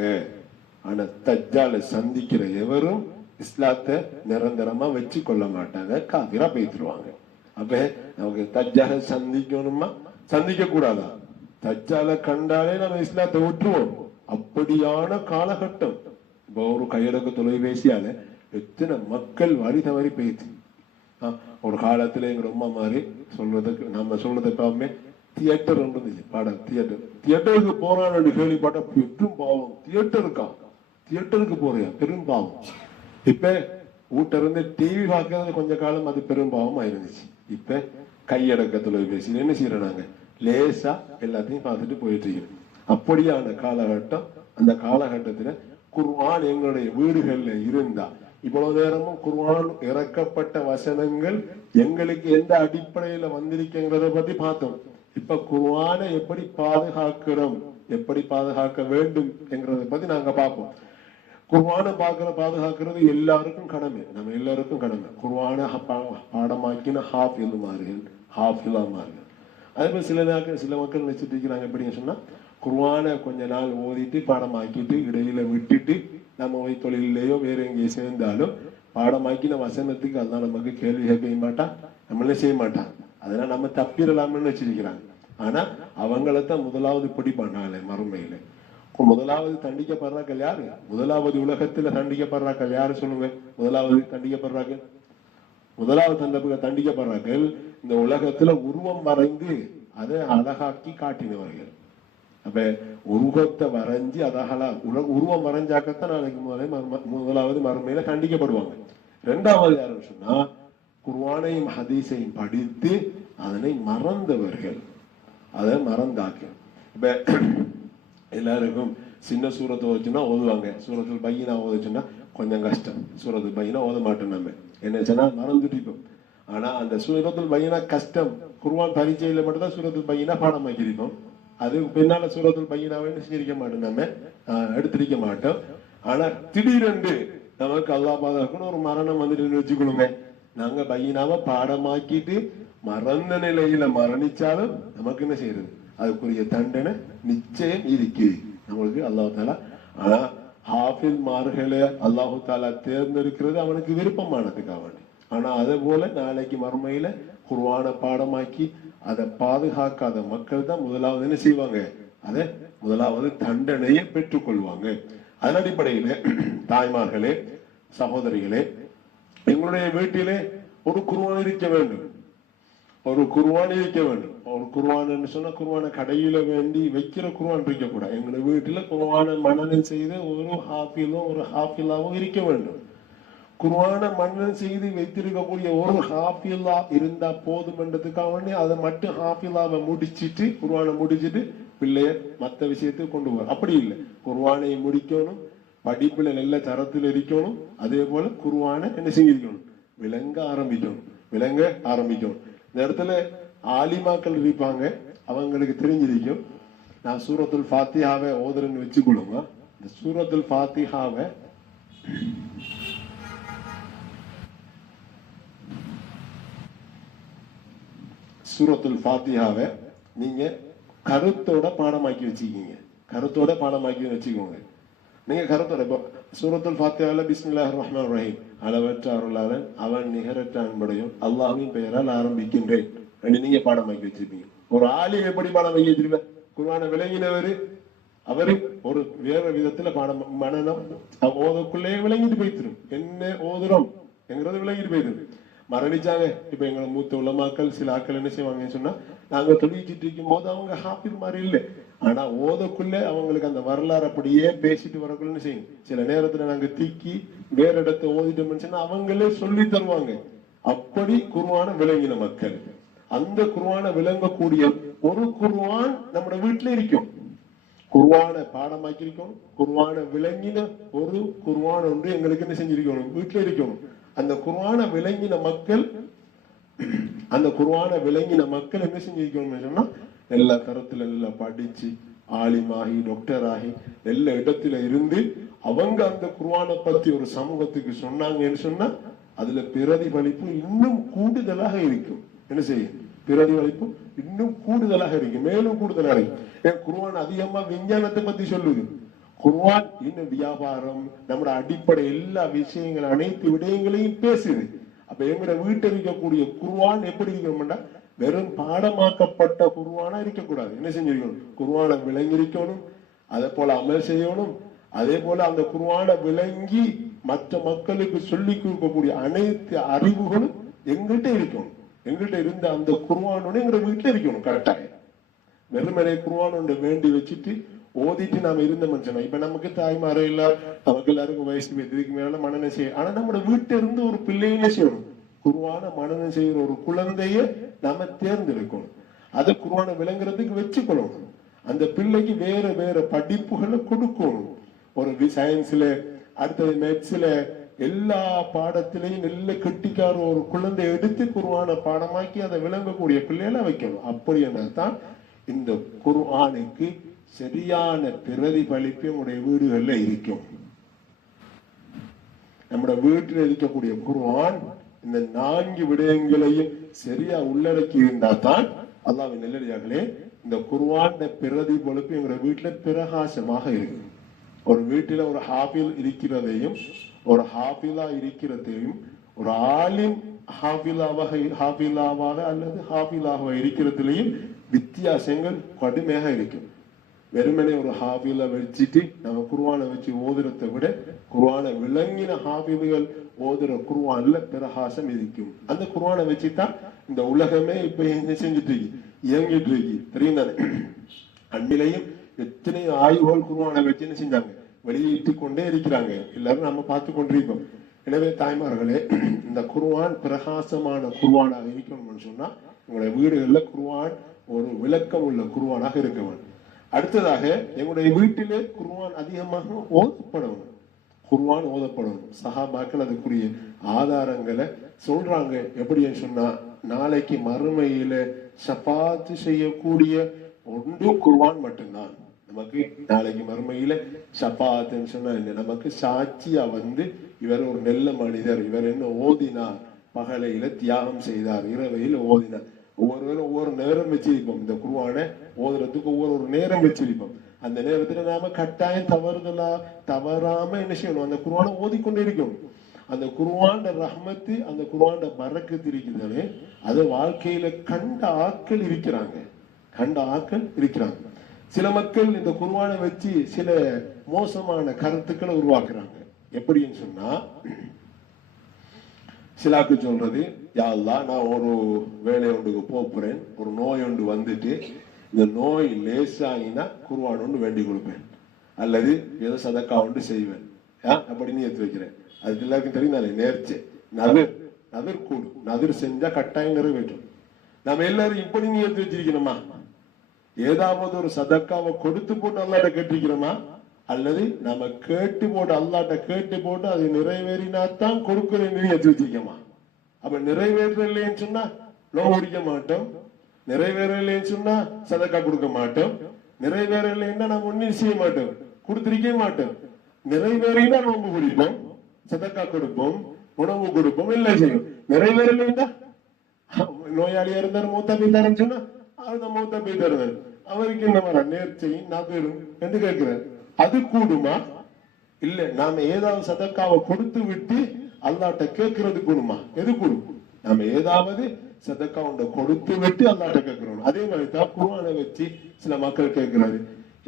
ஆனா தஜ்ஜால சந்திக்கிற எவரும் இஸ்லாத்தை நிரந்தரமா வச்சு கொள்ள மாட்டாங்க, காபிரா பேத்துருவாங்க. அப்ப நமக்கு தஜ்ஜால சந்திக்கணுமா, சந்திக்க கூடாதா? தஜ்ஜால கண்டாலே நம்ம இஸ்லாத்தை விட்டுருவோம். அப்படியான காலகட்டம். இப்ப ஒரு கையடக்க தொலைபேசியால எத்தனை மக்கள் வழி தவறி பேச்சு. ஒரு காலத்துல எங்க ரொம்ப மாதிரி சொல்றதுக்கு நம்ம சொல்றதுக்காகவே தியேட்டர் இருந்துச்சு, பாடம் தியேட்டருக்கு போறான்னு கேள்விப்பட்ட பெரும் பாவம். தியேட்டருக்கு போறியா, பெரும் பாவம். இப்ப வீட்டை இருந்து டிவி பார்க்கறது கொஞ்ச காலம் அது பெரும் பாவம் ஆயிருந்துச்சு. இப்ப கையடக்க தொலைபேசி என்ன செய்யறோம், நாங்க லேசா எல்லாத்தையும் பார்த்துட்டு போயிட்டு இருக்கோம். அப்படியான காலகட்டம். அந்த காலகட்டத்துல குர்ஆன் எங்களுடைய வீடுகள்ல இருந்தா, இவ்வளவு நேரமும் குர்ஆன் இறக்கப்பட்ட வசனங்கள் எங்களுக்கு எந்த அடிப்படையில வந்திருக்கிறத பத்தி பார்த்தோம். இப்ப குர்ஆனை எப்படி பாதுகாக்கிறோம் எப்படி பாதுகாக்க வேண்டும் என்கிறத பத்தி நாங்க பார்ப்போம். குர்ஆனை பாதுகாக்கிறது எல்லாருக்கும் கடமை, நம்ம எல்லாருக்கும் கடமை. குர்ஆனை பாடமாக்கின ஹாஃபிலாமார்கள். அதே மாதிரி சில மக்கள் நினைச்சிட்டு இருக்கிறாங்க எப்படின்னு சொன்னா, குர்ஆனை கொஞ்ச நாள் ஓதிட்டு பாடமாக்கிட்டு இடையில விட்டுட்டு நம்ம தொழிலையோ வேற எங்கேயும் சேர்ந்தாலும் பாடமாக்கின வசனத்துக்கு அதான் நமக்கு கேள்வி கேட்க மாட்டான், நம்மளே செய்ய மாட்டான். அதனால நம்ம தப்பிடலாம்னு வச்சிருக்கிறாங்க. ஆனா அவங்களைத்தான் முதலாவது பிடிப்பானாலே மறுமையில. முதலாவது தண்டிக்கப்படுறாக்கள் யாரு? முதலாவது உலகத்துல தண்டிக்கப்படுறாக்கள் யாரு சொல்லுங்க? முதலாவது தண்டிக்கப்படுறாக்கள் இந்த உலகத்துல உருவம் வரைந்து அதை அழகாக்கி காட்டினவர்கள். அப்ப உருவத்தை வரைஞ்சி அதகலா உருவம் வரைஞ்சாக்கத்தான் நாளைக்கு முதலாவது மறுமையில தண்டிக்கப்படுவாங்க. இரண்டாவது யாருன்னு சொன்னா, குர்ஆனையும் ஹதீஸையும் படித்து அதனை மறந்தவர்கள், அதை மறந்தாக்க. இப்ப எல்லாருக்கும் சின்ன சூரத்தை ஓதுச்சுன்னா ஓதுவாங்க, சூரத்துல் பையினா ஓதுச்சுன்னா கொஞ்சம் கஷ்டம். சூரத்துல் பையினா ஓத மாட்டோம், நம்ம என்னச்சுன்னா மறந்துட்டு. ஆனா அந்த சூரத்துல் பையினா கஷ்டம். குர்ஆன் பரீட்சையில மட்டும்தான் சூரத்துல் பையினா பாடமாக்கிருப்போம். அது பின்னால சூரத்துல் பையினாவை செஞ்சிருக்க மாட்டோம், நம்ம எடுத்திருக்க மாட்டோம். ஆனா திடீரென்று நமக்கு அல்லாஹ் பாதுகாக்கணும் ஒரு மரணம் வந்துட்டு வச்சுக்கணுங்க, நாங்க பையினாவை பாடமாக்கிட்டு மறந்த நிலையில மரணிச்சாலும் நமக்கு என்ன செய்யறது? அதுக்குரிய தண்டனை நிச்சயம் இருக்கு நம்மளுக்கு அல்லாஹ் தாலா. ஆனா ஹாஃபில்மார்களை அல்லாஹு தாலா தேர்ந்தெடுக்கிறது அவனுக்கு விருப்பமானதுக்காக. ஆனா அதே போல நாளைக்கு மறுமையில குர்ஆனை பாடமாக்கி அதை பாதுகாக்காத மக்கள் தான் முதலாவது என்ன செய்வாங்க? அதை முதலாவது தண்டனையை பெற்றுக் கொள்வாங்க. அதன் அடிப்படையில தாய்மார்களே, சகோதரிகளே, எங்களுடைய வீட்டிலே ஒரு குர்ஆன் இருக்க வேண்டும். ஒரு குர்ஆன் சொன்னா குர்ஆனை கடையில வேண்டி வைக்கிற குர்ஆன் இருக்க கூட. எங்களுடைய வீட்டுல குர்ஆனை மனனம் செய்து ஒரு ஹாஃபிலும் ஒரு ஹாஃபிலாவும் இருக்க வேண்டும். குர்ஆனை மனனம் செய்து வைத்திருக்கக்கூடிய ஒரு ஹாஃபிலா இருந்தா போதும் என்றதுக்காக வேண்டி அதை மட்டும் ஹாஃபிலாவை முடிச்சிட்டு குர்ஆனை முடிச்சிட்டு பிள்ளைய மற்ற விஷயத்துக்கு கொண்டு வரும். அப்படி இல்லை, குர்ஆனை முடிக்கணும், படிப்புல நல்ல தரத்தில் இருக்கணும். அதே போல குர்ஆனை என்ன செஞ்சிருக்கணும்? விளங்க ஆரம்பிக்கணும். இந்த இடத்துல ஆலிமாக்கள் இருப்பாங்க, அவங்களுக்கு தெரிஞ்சிருக்கும். நான் சூரத்துல் ஃபாத்திஹாவை ஓதுறேன்னு வச்சுக்கொள்ளுங்க. இந்த சூரத்துல் ஃபாத்திஹாவை நீங்க கருத்தோட பாடமாக்கி வச்சுக்கோங்க. நீங்க கருத்தோட சூரத்துல் ஃபாத்திஹால பிஸ்மில்லாஹிர் ரஹ்மானிர் ரஹீம், அளவற்ற அருளாளன் அவன் நிகரற்ற அன்புடையும் அல்லாஹ்வின் பெயரால் ஆரம்பிக்கின்றேன் நீங்க பாடமாக்கி வச்சிருப்பீங்க. ஒரு ஆலிம் எப்படி பாடமாக்கி வச்சிருப்பேன்? குர்ஆனை விளங்கினவரு அவரு ஒரு வேற விதத்துல மனனம் ஓதக்குள்ளே விளங்கிட்டு போயிடும். என்ன ஓதுறோம் என்கிறது விளங்கிட்டு போயிடும். மரணிச்சாங்க. இப்ப எங்களை மூத்த உலமாக்கள் சில ஆக்கள் என்ன செய்வாங்கன்னு சொன்னா, நாங்க தொழிச்சிட்டு இருக்கும் போது அவங்க ஹாஃபிஸ் மாதிரி இல்லை, ஆனா ஓதக்குள்ள அவங்களுக்கு அந்த வரலாறு அப்படியே பேசிட்டு வரக்குள்ள செய்யும். சில நேரத்துல நாங்க தீக்கி வேற இடத்த ஓதிட்டோம்னு சொன்னா அவங்களே சொல்லி தருவாங்க. அப்படி குர்ஆனை விளங்கின மக்கள், அந்த குர்ஆனை விளங்கக்கூடிய ஒரு குர்ஆன் நம்ம வீட்டுல இருக்கும். குர்ஆனை பாடமாக்கி இருக்கணும், குர்ஆனை விளங்கின ஒரு குர்ஆன் ஒன்று எங்களுக்கு என்ன செஞ்சிருக்கணும்? வீட்டுல இருக்கணும். அந்த குர்ஆனை விளங்கின மக்கள் என்ன செஞ்சிருக்கணும்னு சொன்னா, எல்லா தரத்துல எல்லாம் படிச்சு ஆலிமாகி டாக்டர் ஆகி எல்லா இடத்துல இருந்து அவங்க அந்த குர்ஆனை பத்தி ஒரு சமூகத்துக்கு சொன்னாங்கன்னு சொன்னா அதுல பிரதிபலிப்பு இன்னும் கூடுதலாக இருக்கும். என்ன செய்யும்? பிரதிபலிப்பு இன்னும் கூடுதலாக இருக்கு, மேலும் கூடுதலாக இருக்கு. ஏன் குர்ஆன் அதிகமா விஞ்ஞானத்தை பத்தி சொல்லுது. குர்ஆன் இன்னும் வியாபாரம், நம்மளோட அடிப்படை எல்லா விஷயங்கள் அனைத்து விடயங்களையும் பேசுது. அப்ப எங்களோட வீட்டில் இருக்கக்கூடிய குர்ஆன் எப்படி இருக்கணும்னா வெறும் பாடமாக்கப்பட்ட குர்ஆனா இருக்கக்கூடாது. என்ன செஞ்சிருக்கணும்? குர்ஆனை விளங்கி இருக்கணும், அதே போல அமல் செய்யணும். அதே போல அந்த குர்ஆனை விளங்கி மற்ற மக்களுக்கு சொல்லி கொடுக்கக்கூடிய அனைத்து அறிவுகளும் எங்கிட்ட இருக்கணும். எங்கிட்ட இருந்த அந்த குர்ஆனோட எங்க வீட்டுல இருக்கணும். கரெக்டாக வெறுமனை குர்ஆன் ஒன்று வேண்டி வச்சுட்டு ஓதிட்டு நாம இருந்த மனுஷனா. இப்ப நமக்கு தாய்மாரோ இல்ல, நமக்கு எல்லாருக்கும் வயசு இதுக்கு மேல மனநம் செய்ய. ஆனா நம்ம வீட்டுல இருந்து ஒரு பிள்ளையில செய்யணும். குர்ஆனை மனநம் செய்யற ஒரு குழந்தைய நாம தேர்ந்தெடுக்கணும். அதை குர்ஆனை விளங்குறதுக்கு வச்சுக்கணும். அந்த பிள்ளைக்கு வேற வேற படிப்புகளை கொடுக்கணும். ஒரு சயின்ஸ்ல, அடுத்தது மேத்ஸ்ல, எல்லா பாடத்திலையும் நல்ல கெட்டிக்கார ஒரு குழந்தை எடுத்து குர்ஆனை பாடமாக்கி அதை விளங்கக்கூடிய பிள்ளைகளை வைக்கணும். அப்படி என்னத்தான் இந்த குர்ஆனுக்கு சரியான பிரதிபலிப்பு நம்முடைய வீடுகள்ல இருக்கும். நம்முடைய வீட்டில் இருக்கக்கூடிய குர்ஆன் இந்த 4 விடயங்களையும் சரியா உள்ளடக்கி இருந்தா தான் அல்லாஹ்வின் நல்லடியார்களே இந்த குர்ஆன் பிரதிபலிப்பு எங்களுடைய வீட்டுல பிரகாசமாக இருக்கும். ஒரு வீட்டில ஒரு ஹாஃபில் இருக்கிறதையும் ஒரு ஹாஃபிலா இருக்கிறதையும் ஒரு ஆலிம் ஹாஃபிலாவாக அல்லது ஹாஃபிலாக இருக்கிறதுலையும் வித்தியாசங்கள் கடுமையாக இருக்கும். வெறுமனே ஒரு ஹாஃபில வச்சுட்டு நம்ம குர்ஆனை வச்சு ஓதுறதை விட குர்ஆனை விளங்கின ஹாஃபில்கள் ஓதுற குர்ஆன்ல பிரகாசம் இருக்கும். அந்த குர்ஆனை வச்சுதான் இந்த உலகமே இப்ப என்ன செஞ்சுட்டு இருக்கு, இயங்கிட்டு இருக்கு. தெரியுதானே? அன்பிலையும் எத்தனை ஆய்வுகள் குர்ஆனை வச்சு என்ன செஞ்சாங்க, வெளியிட்டு கொண்டே இருக்கிறாங்க. எல்லாரும் நம்ம பார்த்து கொண்டிருக்கோம். எனவே தாய்மார்களே, இந்த குர்ஆன் பிரகாசமான குர்ஆனாக இருக்கணும்னு சொன்னா உங்களுடைய வீடுகள்ல குர்ஆன் ஒரு விளக்கம் உள்ள குர்ஆனாக இருக்க வேண்டும். அடுத்ததாக எங்களுடைய வீட்டிலே குர்ஆன் அதிகமாக ஓதப்படணும். குர்ஆன் ஓதப்படணும். சஹாபாக்கள் அதுக்குரிய ஆதாரங்களை சொல்றாங்க. எப்படின்னு சொன்னா, நாளைக்கு மறுமையில ஷஃபாத் செய்யக்கூடிய ஒன்று குர்ஆன் மட்டும்தான். நமக்கு நாளைக்கு மறுமையில ஷஃபாத்ன்னு சொன்னா என்ன, நமக்கு சாட்சியா வந்து இவர் ஒரு நல்ல மனிதர், இவர் என்ன ஓதினார், பகலையில தியாகம் செய்தார், இரவையில ஓதினார். ஒவ்வொருவரும் ஒவ்வொரு நேரம் வச்சிருப்போம். இந்த குர்ஆனை ஓதுறதுக்கு ஒவ்வொரு நேரம் வச்சிருப்போம். அந்த நேரத்துல நாம கட்டாயம் தவறாம என்ன செய்யணும், அந்த குர்ஆனை ஓதிக்கொண்டே இருக்கணும். அந்த குர்ஆன் ரஹ்மத்து, அந்த குர்ஆன் பரக்கத்து இருக்குதானே, அது வாழ்க்கையில கண்ட ஆட்கள் இருக்கிறாங்க. சில மக்கள் இந்த குர்ஆனை வச்சு சில மோசமான கருத்துக்களை உருவாக்குறாங்க. எப்படின்னு சொன்னா, சிலாக்கு சொல்றது, யா அல்லாஹ் நான் ஒரு வேலை ஒன்றுக்கு போறேன், ஒரு நோய் ஒன்று வந்துட்டு இந்த நோய் லேசாகினா குர்ஆன் ஒன்று வேண்டி கொடுப்பேன், அல்லது ஏதோ சதக்கா ஒன்று செய்வேன் அப்படின்னு ஏற்றி வைக்கிறேன். அதுக்கு எல்லாருக்கும் தெரியுதானே, நேர்ச்சி நதிர் கூடு, நதிர் செஞ்சா கட்டாயம் நிறைவேற்றும். நம்ம எல்லாரும் இப்படி நீ ஏற்றி வச்சிருக்கணுமா? ஏதாவது ஒரு சதக்காவை கொடுத்து போட்டு அல்லாட்ட கேட்டிருக்கிறோமா? அல்லது நம்ம கேட்டு போட்டு அல்லாட்ட கேட்டு போட்டு அது நிறைவேறினாத்தான் கொடுக்கிறேன்னு ஏற்றி வச்சிருக்கோமா? அப்ப நிறைவேறலைன்னு சொன்னா நோய் குடிக்க மாட்டோம், நிறைவேறலைன்னு சொன்னா சதக்கா கொடுக்க மாட்டோம், நிறைவேறலைன்னா நம்ம ஒன்னும் செய்ய மாட்டோம், கொடுத்திருக்கவே மாட்டோம். நிறைவேறினா நோம்பு குடிப்போம், சதக்கா கொடுப்போம், உணவு கொடுப்போம், எல்லாம் செய்யும். நிறைவேறலைன்னா நோயாளியா இருந்தாரு மூத்தா போயிட்டாருன்னு சொன்னா அதுதான் மூத்தா போயிட்டாரு, அவருக்கு என்ன வர நேர்ச்சையும் நபரும் என்று கேட்கிறார். அது கூடுமா? இல்ல நாம ஏதாவது சதக்காவை கொடுத்து விட்டு அல்லாட்ட கேட்கறது கூடுமா? எது கூடும்? நாம ஏதாவது சதக்கா ஒன்றை கொடுத்து விட்டு அல்லாட்ட கேட்கிறோம். அதே மாதிரி தான் குர்ஆனை வச்சு சில மக்கள் கேட்கிறாரு,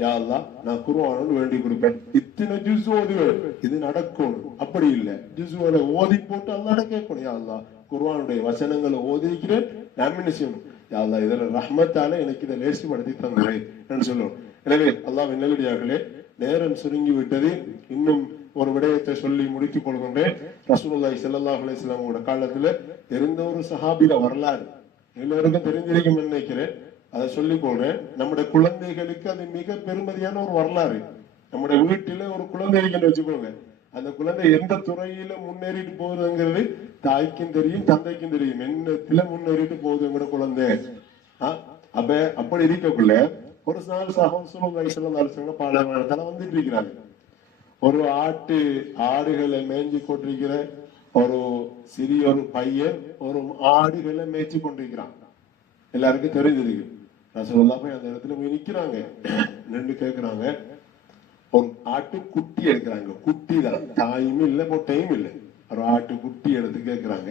யா அல்லாஹ் நான் குர்ஆன் வேண்டி கொடுப்பேன், இத்தனை ஜுஸ் ஓதுவேன், இது நடக்கும். அப்படி இல்லை, ஜுஸ்களை ஓதி போட்டு அல்லாட்ட கேட்கணும். யா அல்லாஹ் குர்ஆனுடைய வசனங்களை ஓதிக்கிறேன், நான் என்ன செய்யணும்? யா அல்லாஹ் இதுல ரஹ்மத்தால எனக்கு இதை லேசிப்படுத்தி தந்துறேன் என்று சொல்லணும். எனவே அல்லாஹ்வின் நல்லடியார்களே, நேரம் சுருங்கி விட்டது. இன்னும் ஒரு விடயத்தை சொல்லி முடித்துக் கொள்கின்றேன். ரசூலுல்லாஹி ஸல்லல்லாஹு அலைஹி வஸல்லம் காலத்துல இருந்த ஒரு சஹாபில வரலாறு எல்லாருக்கும் தெரிஞ்சிருக்கும் நினைக்கிறேன், அதை சொல்லிக் கொள்றேன். நம்முடைய குழந்தைகளுக்கு அது மிக பெருமதியான ஒரு வரலாறு. நம்முடைய வீட்டில ஒரு குழந்தை இருக்குன்னு வச்சுக்கோங்க, அந்த குழந்தை எந்த துறையில முன்னேறிட்டு போகுதுங்கிறது தாய்க்கும் தெரியும், தந்தைக்கும் தெரியும். என்னத்துல முன்னேறிட்டு போகுது எங்களோட குழந்தை. அப்ப அப்படி இருக்கக்குள்ள ஒரு நாள் பாலைவனத்தால வந்துட்டு இருக்கிறாங்க. ஒரு ஆடுகளை மேய்ஞ்சி கொண்டிருக்கிற ஒரு சிறிய ஒரு பையன் ஒரு ஆடுகளை மேய்ச்சி கொண்டிருக்கிறான். எல்லாருக்கும் தெரிஞ்சிருக்கு. ரசூலுல்லாஹ் போய் அந்த இடத்துல போய் நிக்கிறாங்க, நின்று கேட்கிறாங்க. ஒரு ஆட்டு குட்டி எடுக்கிறாங்க, குட்டி தான், தாயும் இல்லை பொட்டையும் இல்லை. ஒரு ஆட்டு குட்டி எடுத்து கேட்கிறாங்க,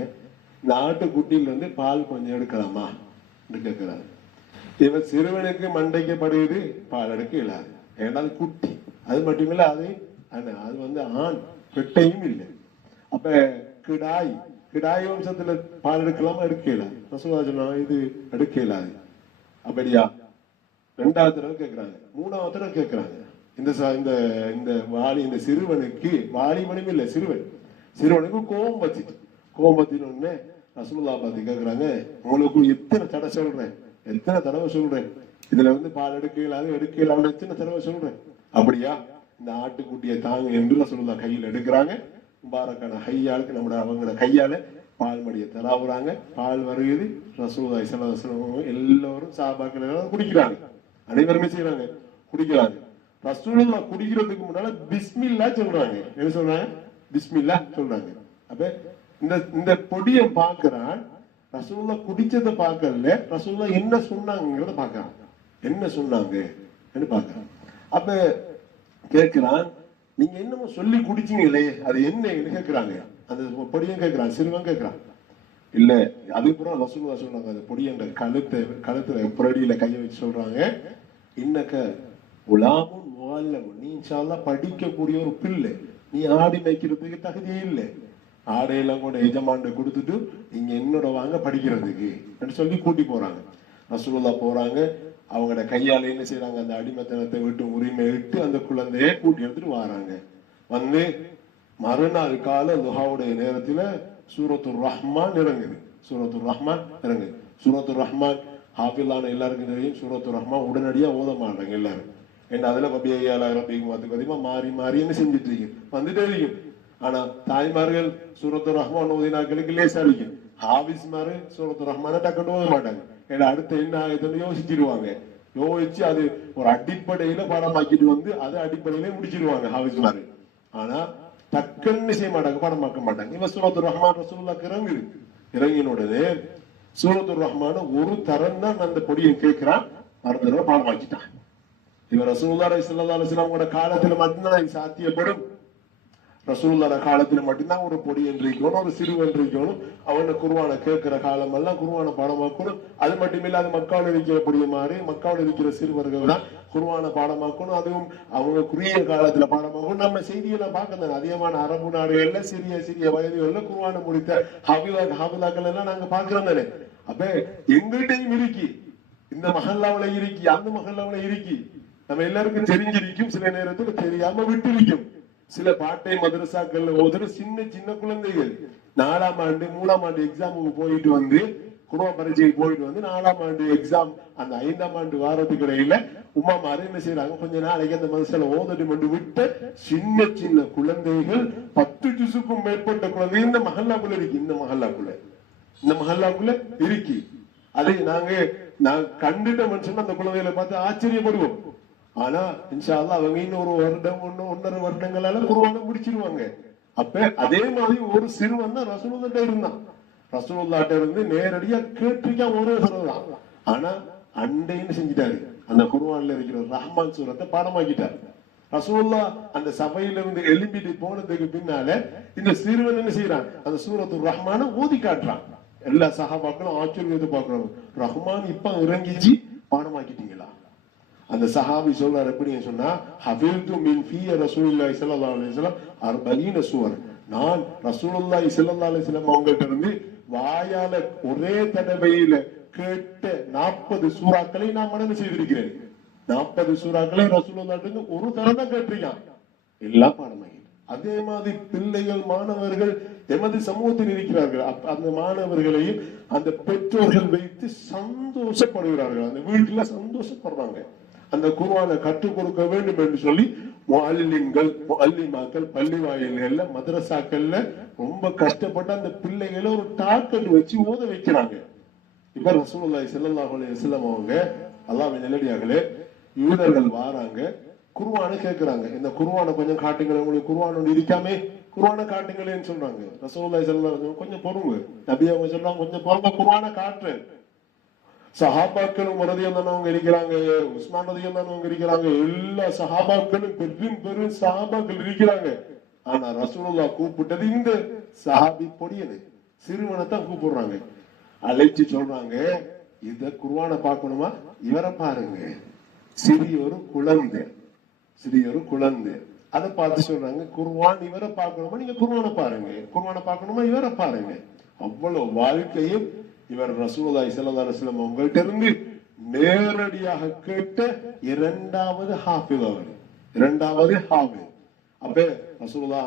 இந்த ஆட்டு குட்டியில இருந்து பால் கொஞ்சம் எடுக்கலாமா கேட்கிறாங்க. இவன் சிறுவனுக்கு மண்டைக்கப்படுவது பால் எடுக்க இல்லாது, ஏன்னா அது குட்டி. அது மட்டுமில்ல, அது வந்து ஆண், பெட்டையும் இல்லை. அப்ப கிடாய் வம்சத்துல பால் எடுக்கலாமா? எடுக்க இல்லாது. ரசூலுல்லாஹ் சொன்னாங்க இது எடுக்க இல்லாது. அப்படியா? 2வது தடவை கேட்கிறாங்க, 3வது தடவை கேட்கிறாங்க. இந்த சிறுவனுக்கு, வாலிபனும் இல்லை சிறுவனுக்கு கோபம் பத்தின உடனே ரசூலுல்லாஹ் பார்த்து கேட்கிறாங்க, உங்களுக்கு எத்தனை தடவை சொல்றேன் இதுல வந்து பால் எடுக்க இல்லாத எத்தனை தடவை சொல்றேன்? அப்படியா? இந்த ஆட்டுக்குட்டியை தாங்க என்று ரசூலுல்லாஹ் கையில் எடுக்கிறாங்க. முபாரக்கான கையாளுக்கு அவங்களோட கையால பால் மடியை தராவுறாங்க. பால் வருகிறது. ரசூலுல்லாஹி ஸல்லல்லாஹு அலைஹி வஸல்லம் எல்லாரும் சஹாபாக்கள் எல்லாரும் குடிக்கிறாங்க. அனைவருமே செய்யறாங்க. குடிக்கிறாங்க. ரசூலுல்லாஹ் குடிக்கிறதுக்கு முன்னால பிஸ்மில்லா சொல்றாங்க. என்ன சொல்றாங்க? பிஸ்மில்லா சொல்றாங்க. அப்ப இந்த பொடியை பாக்குறான், ரசூலுல்லாஹ் குடிச்சதை பார்க்கல, ரசூலுல்லாஹ் என்ன சொன்னாங்கிறத பாக்குறான். என்ன சொன்னாங்க பாக்குறான். அப்ப கேட்கிறான், நீங்க என்னமோ சொல்லி குடிச்சீங்களே அது என்ன கேட்கிறாங்க. அந்த பொடியும் கேட்கிறான், சிறுவன் கேட்கிறான். இல்ல அதுக்கப்புறம் ரசூலுல்லாஹ் சொல்றாங்க, அந்த பொடியன்ற கழுத்துல புரடியில கையை வச்சு சொல்றாங்க, இன்னக்க உலாமுன் முஅல்லமுன், நீ இன்ஷா அல்லாஹ் படிக்கக்கூடிய ஒரு பிள்ளை, நீ ஆடி மேய்க்கிறதுக்கு தகுதியே இல்லை. ஆடையெல்லாம் கூட எஜமான்ட கொடுத்துட்டு நீங்க என்னோட வாங்க படிக்கிறதுக்கு சொல்லி கூட்டி போறாங்க. ரசூலுல்லாஹ் போறாங்க, அவங்களோட கையால என்ன செய்யறாங்க, அந்த அடிமைத்தனத்தை விட்டு உரிமை விட்டு அந்த குழந்தைய கூட்டி எடுத்துட்டு வராங்க. வந்து மறுநாள் கால துஹாவுடைய நேரத்துல சூரத்துர் ரஹ்மான் இறங்குது. சூரத்துர் ரஹ்மான் இறங்குது. சூரத்துர் ரஹ்மான் ஹாஃபிலான எல்லாருக்கும் தெரியும். சூரத்துர் ரஹ்மான் உடனடியா ஓத மாட்டாங்க எல்லாரும். ஏன்னா அதுல பதிகமா மாறி மாறி என்ன செஞ்சுட்டு இருக்கு வந்துட்டே இருக்கும். ஆனா தாய்மார்கள் சூரத்துர் ரஹ்மான் ஓதினாக்களுக்கு லேசா இருக்கும். ஹாபிஸ்மாரு சூரத்துர் ரஹ்மான டக்குன்னு ஓத மாட்டாங்க. ஏன்னா அடுத்து என்ன ஆகுதுன்னு யோசிச்சிருவாங்க. யோசிச்சு அது ஒரு அடிப்படையில பாடமாக்கிட்டு வந்து அதை அடிப்படையில முடிச்சிருவாங்க ஹாபிஸ்மாரு. ஆனா டக்குன்னு செய்ய மாட்டாங்க, பாடமாக்க மாட்டாங்க. இவன் சூரத்துர் ரஹ்மான் ரசூலுல்லாஹ்க்கு இறங்குது. இறங்கினோடனே சூரத்துர் ரஹ்மான ஒரு தரம் தான் அந்த பொடியை கேட்கிறான், அடுத்த தடவை பாடமாக்கிட்டான். இவன் ரசூலுல்லாஹி ஸல்லல்லாஹு அலைஹி வஸல்லம் காலத்துல மட்டும்தான் சாத்தியப்படும். ரசூலுல்லாஹ் காலத்துல மட்டும்தான் ஒரு பொடி என்று இருக்கணும், ஒரு சிறுவன் இருக்கணும். அவனை குர்ஆன கேட்கிற காலம் எல்லாம் குர்ஆன பாடமாக்கணும். அது மட்டும் இல்ல, அது மக்காவில் இருக்கிற பொடிய மாதிரி மக்காவில் இருக்கிற சிறுவர்கள் தான் குர்ஆன பாடமாக்கணும். அதுவும் அவங்க குறுகிய காலத்துல பாடமாக்கணும். நம்ம செய்தியெல்லாம் பார்க்கணும். அதிகமான அரபு நாடுகள்ல சிறிய சிறிய வயதுகள்ல குர்ஆன முடித்த ஹாஃபிலாக்கள் எல்லாம் நாங்க பாக்குறோம் தானே. அப்ப எங்கள்கிட்டையும் இருக்கி, இந்த மஹல்லாவுல இருக்கி, அந்த மஹல்லாவுல இருக்கி, நம்ம எல்லாருக்கும் தெரிஞ்சிருக்கும், சில நேரத்துல தெரியாம விட்டு இருக்கும். சில பாட்டை மதரசாக்கள்ல ஓதுற சின்ன சின்ன குழந்தைகள் 4ஆம் ஆண்டு 3ஆம் ஆண்டு எக்ஸாமுக்கு போயிட்டு வந்து, குர்ஆன் பரீட்சைக்கு போயிட்டு வந்து 4ஆம் ஆண்டு எக்ஸாம் அந்த 5ஆம் ஆண்டு வாரத்துக்கு இடையில உமா மாறி என்ன செய்யறாங்க, கொஞ்ச நாளைக்கு அந்த மதரசால ஓதட்டு மட்டும் விட்டு சின்ன சின்ன குழந்தைகள் 10 ஜுஸுக்கும் மேற்பட்ட குழந்தைகள் இந்த மஹல்லாக்குள்ள இருக்கு. இந்த மஹல்லாக்குள்ள இருக்கு. அதை நான் கண்டுட்ட மனுஷன் அந்த குழந்தைகளை பார்த்து ஆச்சரியப்படுவோம். ஆனா இன்ஷா அல்லாஹ் அவங்க இன்னொரு வருடம் 1.5 வருடங்களால குர்ஆனை முடிச்சிருவாங்க. அப்ப அதே மாதிரி ஒரு சிறுவன் தான் ரசூலுல்லாஹ்ட்ட இருந்தான். ரசூலுல்லாஹ்ட்ட இருந்து நேரடியா கேட்டிருக்கா ஒரே சொல்லலாம். ஆனா அண்டைன்னு செஞ்சிட்டாரு, அந்த குர்ஆன்ல இருக்கிற ரஹ்மான் சூரத்தை பாடமாக்கிட்டாரு. ரசூலுல்லாஹ் அந்த சபையில இருந்து எழும்பிட்டு போனதுக்கு பின்னால இந்த சிறுவன் என்ன செய்யறான், அந்த சூரத்துர் ரஹ்மான ஓதி காட்டுறான். எல்லா சஹாபாக்களும் ஆச்சரியத்தை பாக்குறாங்க, ரஹ்மான் இப்ப இறங்கிச்சு பாடமாக்கிட்டீங்களா? அந்த சஹாபி சொல்றாரு, எப்படின்னு சொன்னா, ஹஃபில்து மின் ஃபீ ரசூலுல்லாஹி ஸல்லல்லாஹு அலைஹி வஸல்லம் 40 சூர், நான் ரசூலுல்லாஹி ஸல்லல்லாஹு அலைஹி வஸல்லம் அவங்கள்ட்ட இருந்து வாயால ஒரே தடவையில கேட்ட 40 சூறாக்களை நான் மனனம் செய்திருக்கிறேன். 40 சூறாக்களை ரசூலுல்லாஹ்ட்ட இருந்து ஒரு தடவை தான் கேட்டிருக்கான், எல்லாம் பாடமாகி. அதே மாதிரி பிள்ளைகள் மாணவர்கள் எமது சமூகத்தில் இருக்கிறார்கள். அந்த மாணவர்களையும் அந்த பெற்றோர்கள் வைத்து சந்தோஷப்படுகிறார்கள். அந்த வீட்டுல சந்தோஷப்படுறாங்க. அந்த குர்ஆனை கற்றுக் கொடுக்க வேண்டும் என்று சொல்லி முஅல்லிம்கள் முஅல்லிமாக்கள் பள்ளி வாயில்கள்ல மதரசாக்கள்ல ரொம்ப கஷ்டப்பட்டு அந்த பிள்ளைகளை ஒரு டார்கெட் வச்சு ஓத வைக்கிறாங்க. இப்ப ரசூலுல்லாஹி ஸல்லல்லாஹு அலைஹி வஸல்லம் அவங்க அல்லாஹ்வின் நல்லடியார்களே, யூதர்கள் வாராங்க, குர்ஆனை கேட்கிறாங்க. இந்த குர்ஆனை கொஞ்சம் காட்டுங்க, உங்களுக்கு குர்ஆன் ஒன்று இருக்காமே, குர்ஆனை காட்டுங்களேன்னு சொல்றாங்க. ரசூலுல்லாஹி ஸல்லல்லாஹு அலைஹி வஸல்லம் கொஞ்சம் பொறுங்க, நபி அவங்க சொல்றாங்க கொஞ்சம் பொறுங்க, குர்ஆனை காட்டுறேன். சஹாபாக்களும் ரலியல்லாஹு இருக்கிறாங்க, உஸ்மான் ரலியல்லாஹு இருக்கிறாங்க, எல்லா சஹாபாக்களும் பெரும் சஹாபாக்கள் இருக்கிறாங்க. ஆனா ரசூலுல்லாஹ் கூப்பிட்டது இந்த சஹாபி பொடியது சிறுவனை தான் கூப்பிடுறாங்க. அழைச்சு சொல்றாங்க, இத குர்ஆனை பார்க்கணுமா, இவரை பாருங்க, சிறிய ஒரு குழந்தை. அதை பார்த்து சொல்றாங்க, குர்ஆன் இவரை பார்க்கணுமா, நீங்க குர்ஆனை பாருங்க, குர்ஆனை பார்க்கணுமா, இவரை பாருங்க. அவ்வளவு வாழ்க்கையும் இவர் ரசூலுல்லாஹி ஸல்லல்லாஹு அலைஹி வஸல்லம் அவங்கள்ட்ட இருந்து நேரடியாக கேட்ட இரண்டாவது ஹாஃபிஸ். அப்ப ரசூலுல்லாஹ்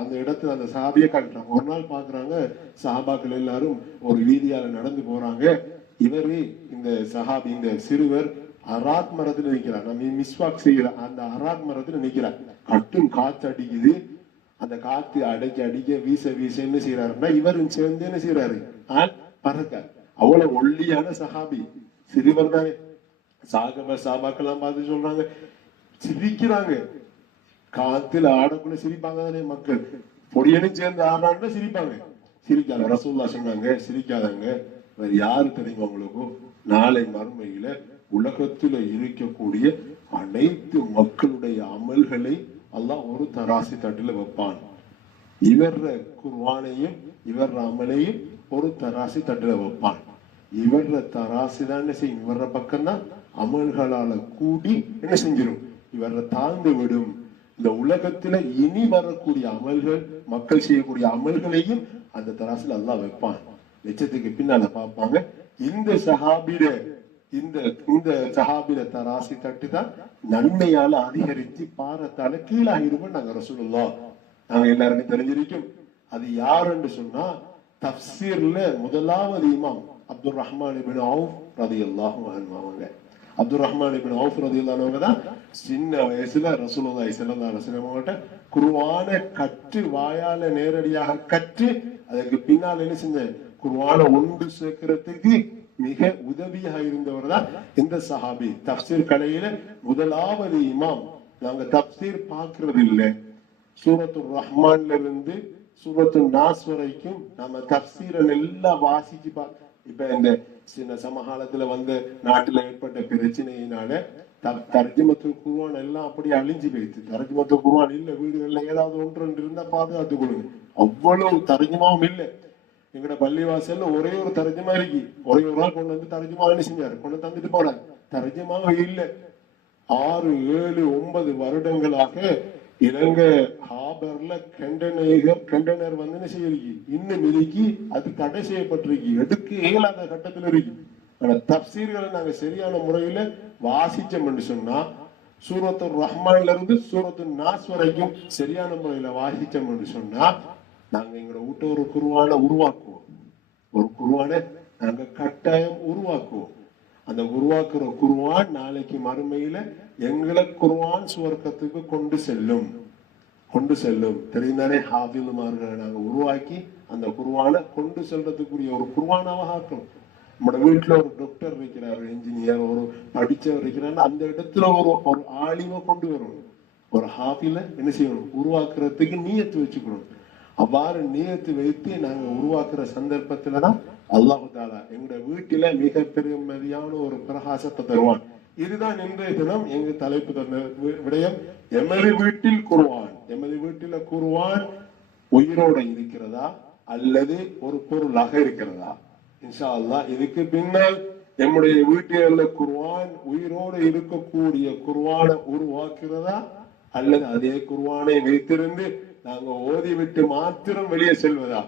அந்த இடத்துல அந்த சஹாபியை காட்டுறாங்க. ஒரு நாள் பாக்குறாங்க, சஹாபாக்கள் எல்லாரும் ஒரு வீதியால நடந்து போறாங்க. இவரு இந்த சஹாபி இந்த சிறுவர் அராத் மரத்துல நிக்கிறார். நம்ம மிஸ்வாக் செய்யற அந்த அராத் மரத்துல நிக்கிறார். கட்டும் காத்து அடிக்குது. அந்த காத்து அடிக்க வீச என்ன செய்யறாருன்னா, இவரும் சேர்ந்து என்ன செய்யறாரு, பறக்க. அவ்வளவு ஒல்லியான சஹாபி, சிறுவர் தானே. சாபாக்கெல்லாம் பார்த்து சொல்றாங்க, சிரிக்கிறாங்க. காத்துல ஆடக்குள்ள சிரிப்பாங்க தானே மக்கள். பொடியனும் சேர்ந்து ஆடுறாங்க சிரிப்பாங்க. சிரிக்காத ரசூலுல்லாஹ் சொன்னாங்க சிரிக்காதாங்க. வேற யாரு தெரியுமா உங்களுக்கு? நாளை மறுமையில உலகத்துல இருக்கக்கூடிய அனைத்து மக்களுடைய அமல்களை அல்லாஹ் ஒரு தராசி தட்டுல வைப்பான். இவர குர்ஆனையும் இவர அமலையும் ஒரு தராசி தட்டுல வைப்பான். இவர தராசி தான் என்ன செய்யும்? இவர பக்கம் தான் அமல்களால கூடி என்ன செஞ்சிடும்? இவர தாழ்ந்து விடும். இந்த உலகத்துல இனி வரக்கூடிய அமல்கள், மக்கள் செய்யக்கூடிய அமல்களையும் அந்த தராசில் அல்லாஹ் வைப்பான். லட்சத்துக்கு பின்னால பார்ப்பாங்க. இந்த சஹாபில தராசி தட்டு தான் நன்மையால அதிகரித்து பாரத்தால கீழாகிருப்போம். நாங்க ரசூலுல்லாஹ் நாங்க எல்லாருக்கும் தெரிஞ்சிருக்கும். அது யாருன்னு சொன்னா தஃப்சீர்ல முதலாவது இமாம் அப்துல் ரஹ்மான் இப்னு அவுஃப் ரலியல்லாஹு அன்ஹு அவங்க. அப்துல் ரஹ்மான் இப்னு அவுஃப் ரலியல்லாஹு அன்ஹு தான் சின்ன வயசுல ரசூலுல்லாஹி ஸல்லல்லாஹு அலைஹி வஸல்லம் அவங்கள்ட்ட குர்ஆனை கற்று வாயால நேரடியாக கற்று அதற்கு பின்னால் என்ன செஞ்ச குர்ஆனை ஒன்று சேர்க்கிறதுக்கு மிக உதவியாக இருந்தவர் தான் இந்த சஹாபி. தஃப்சீர் கலையில முதலாவது இமாம். நாங்க தஃப்சீர் பார்க்கறது இல்லை. சூரத்து ரஹ்மான்ல இருந்து சூரத்து நாஸ் வரைக்கும் நம்ம தஃப்சீரை எல்லாம் வாசிச்சு இப்ப இந்த சின்ன சமகாலத்துல வந்து நாட்டுல ஏற்பட்ட பிரச்சனையினால தர்ஜுமத்துல் குர்ஆன் எல்லாம் அப்படியே அழிஞ்சு போயிடுச்சு. தர்ஜுமத்துல் குர்ஆன் இல்ல, வீடுகள்ல ஏதாவது ஒன்று ரெண்டு இருந்தா பாதுகாத்துக் கொள்ளுங்க. அவ்வளவு தர்ஜுமாவும் இல்லை. எங்கட பள்ளிவாசல்ல ஒரே ஒரு தர்ஜுமா இருக்கு. ஒரே ஒரு நாள் கொண்டு வந்து தர்ஜுமா என்ன செஞ்சாரு? கொண்டு தந்துட்டு போனாங்க. தர்ஜுமாவும் இல்லை. 6, 7, 9 வருடங்களாக இலங்கை ஹாபர்ல கண்டனர் வந்து என்ன செய்யிருக்கு? இன்னும் இருக்கு. அது தடை செய்யப்பட்டிருக்கு. எடுக்க இயலாத கட்டத்துல இருக்கு. ஆனா தஃப்சீர்களை நாங்க சரியான முறையில வாசிச்சோம் என்று சொன்னா சூரத்து ரஹ்மான்ல இருந்து சூரத்து நாஸ் வரைக்கும் சரியான முறையில வாசிச்சோம் என்று சொன்னா நாங்க எங்களோட வீட்டை ஒரு குர்ஆனை உருவாக்குவோம். ஒரு குர்ஆனை நாங்க கட்டாயம் உருவாக்குவோம். அந்த உருவாக்குற குர்ஆன் நாளைக்கு மறுமையில எங்களை குர்ஆன் சுவர்க்கத்துக்கு கொண்டு செல்லும். தெரியுதானே? ஹாஃபிதுமார்களை நாங்க உருவாக்கி அந்த குர்ஆனை கொண்டு செல்றதுக்குரிய ஒரு குர்ஆனாக ஆக்கணும். நம்ம வீட்டுல ஒரு டாக்டர் இருக்கிறார், ஒரு இன்ஜினியர், ஒரு படிச்சவர் இருக்கிறார். அந்த இடத்துல ஒரு ஆலிமை கொண்டு வரணும். ஒரு ஹாஃபில என்ன செய்யணும்? உருவாக்குறதுக்கு நியத்து வச்சுக்கணும். அவ்வாறு நியத்து வைத்து நாங்க உருவாக்குற சந்தர்ப்பத்துலதான் அல்லாஹ் தஆலா எங்க வீட்டில மிக பெருமதியான ஒரு பிரகாசத்தை தருவான். இதுதான் இன்றைய தினம் எங்க தலைப்பு தந்த விடயம். எமது வீட்டில் குர்ஆன். எமது வீட்டில குர்ஆன் உயிரோட இருக்கிறதா அல்லது ஒரு பொருளாக இருக்கிறதா? இன்ஷா அல்லாஹ் இதுக்கு பின்னால் நம்முடைய வீட்டில் குர்ஆன் உயிரோடு இருக்கக்கூடிய குர்ஆனை உருவாக்குறதா அல்லது அதே குர்ஆனை வைத்திருந்து நாங்க ஓதி விட்டு மாத்திரம் வெளியே செல்வதா?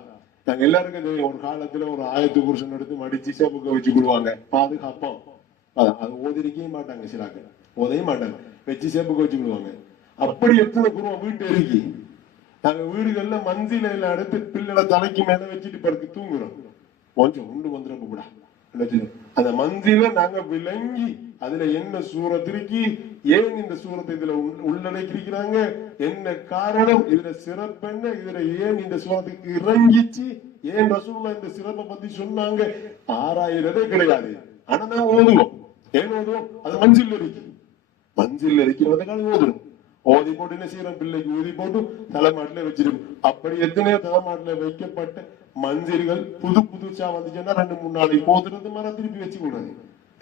நாங்க எல்லாருக்கும் ஒரு காலத்துல ஒரு ஆயத்து குர்ஆன் எடுத்து மடிச்சு சேப்புக்க வச்சு கொள்வாங்க, பாதுகாப்போம். அது ஓதிருக்கவே மாட்டாங்க. சிலாக்க ஓதையும் மாட்டாங்க, வச்சு சேப்புக்க வச்சு கொள்வாங்க. அப்படி எத்தனை குர்ஆன் வீட்டு இருக்கு. நாங்க வீடுகள்ல மஞ்சில எல்லாம் எடுத்து பிள்ளைகளை தலைக்கு மேல வச்சுட்டு பிறகு தூங்குறோம். கொஞ்சம் உண்டு வந்துடும் கூட. அந்த மந்தில நாங்க விளங்கி அதுல என்ன சூரத்திற்கு ஏன் இந்த சூரத்தை இதுல உள்ளடக்கிருக்கிறாங்க, என்ன காரணம், இதுல சிறப்பு என்ன, இதுல ஏன் இந்த சூரத்துக்கு இறங்கிச்சு, ஏன் ரசூலுல்லாஹ் இந்த சிறப்பை பத்தி சொன்னாங்க, ஆராயிரதே கிடையாது. ஆனா நான் ஓதுவோம். ஏன் ஓதுவோம்? அது மஞ்சில் இருக்கிறதுக்காக ஓதுவோம். ஓதி போட்டு என்ன செய்யறோம்? பிள்ளைக்கு ஊதி போட்டு தலைமாட்டில வச்சிருக்கும். அப்படி எத்தனையோ தலைமாட்டில வைக்கப்பட்ட மஞ்சள்கள் புதுசா வந்துச்சுன்னா 2-3 நாளைக்கு போதுறது மாதிரி திருப்பி வச்சு கூடாது.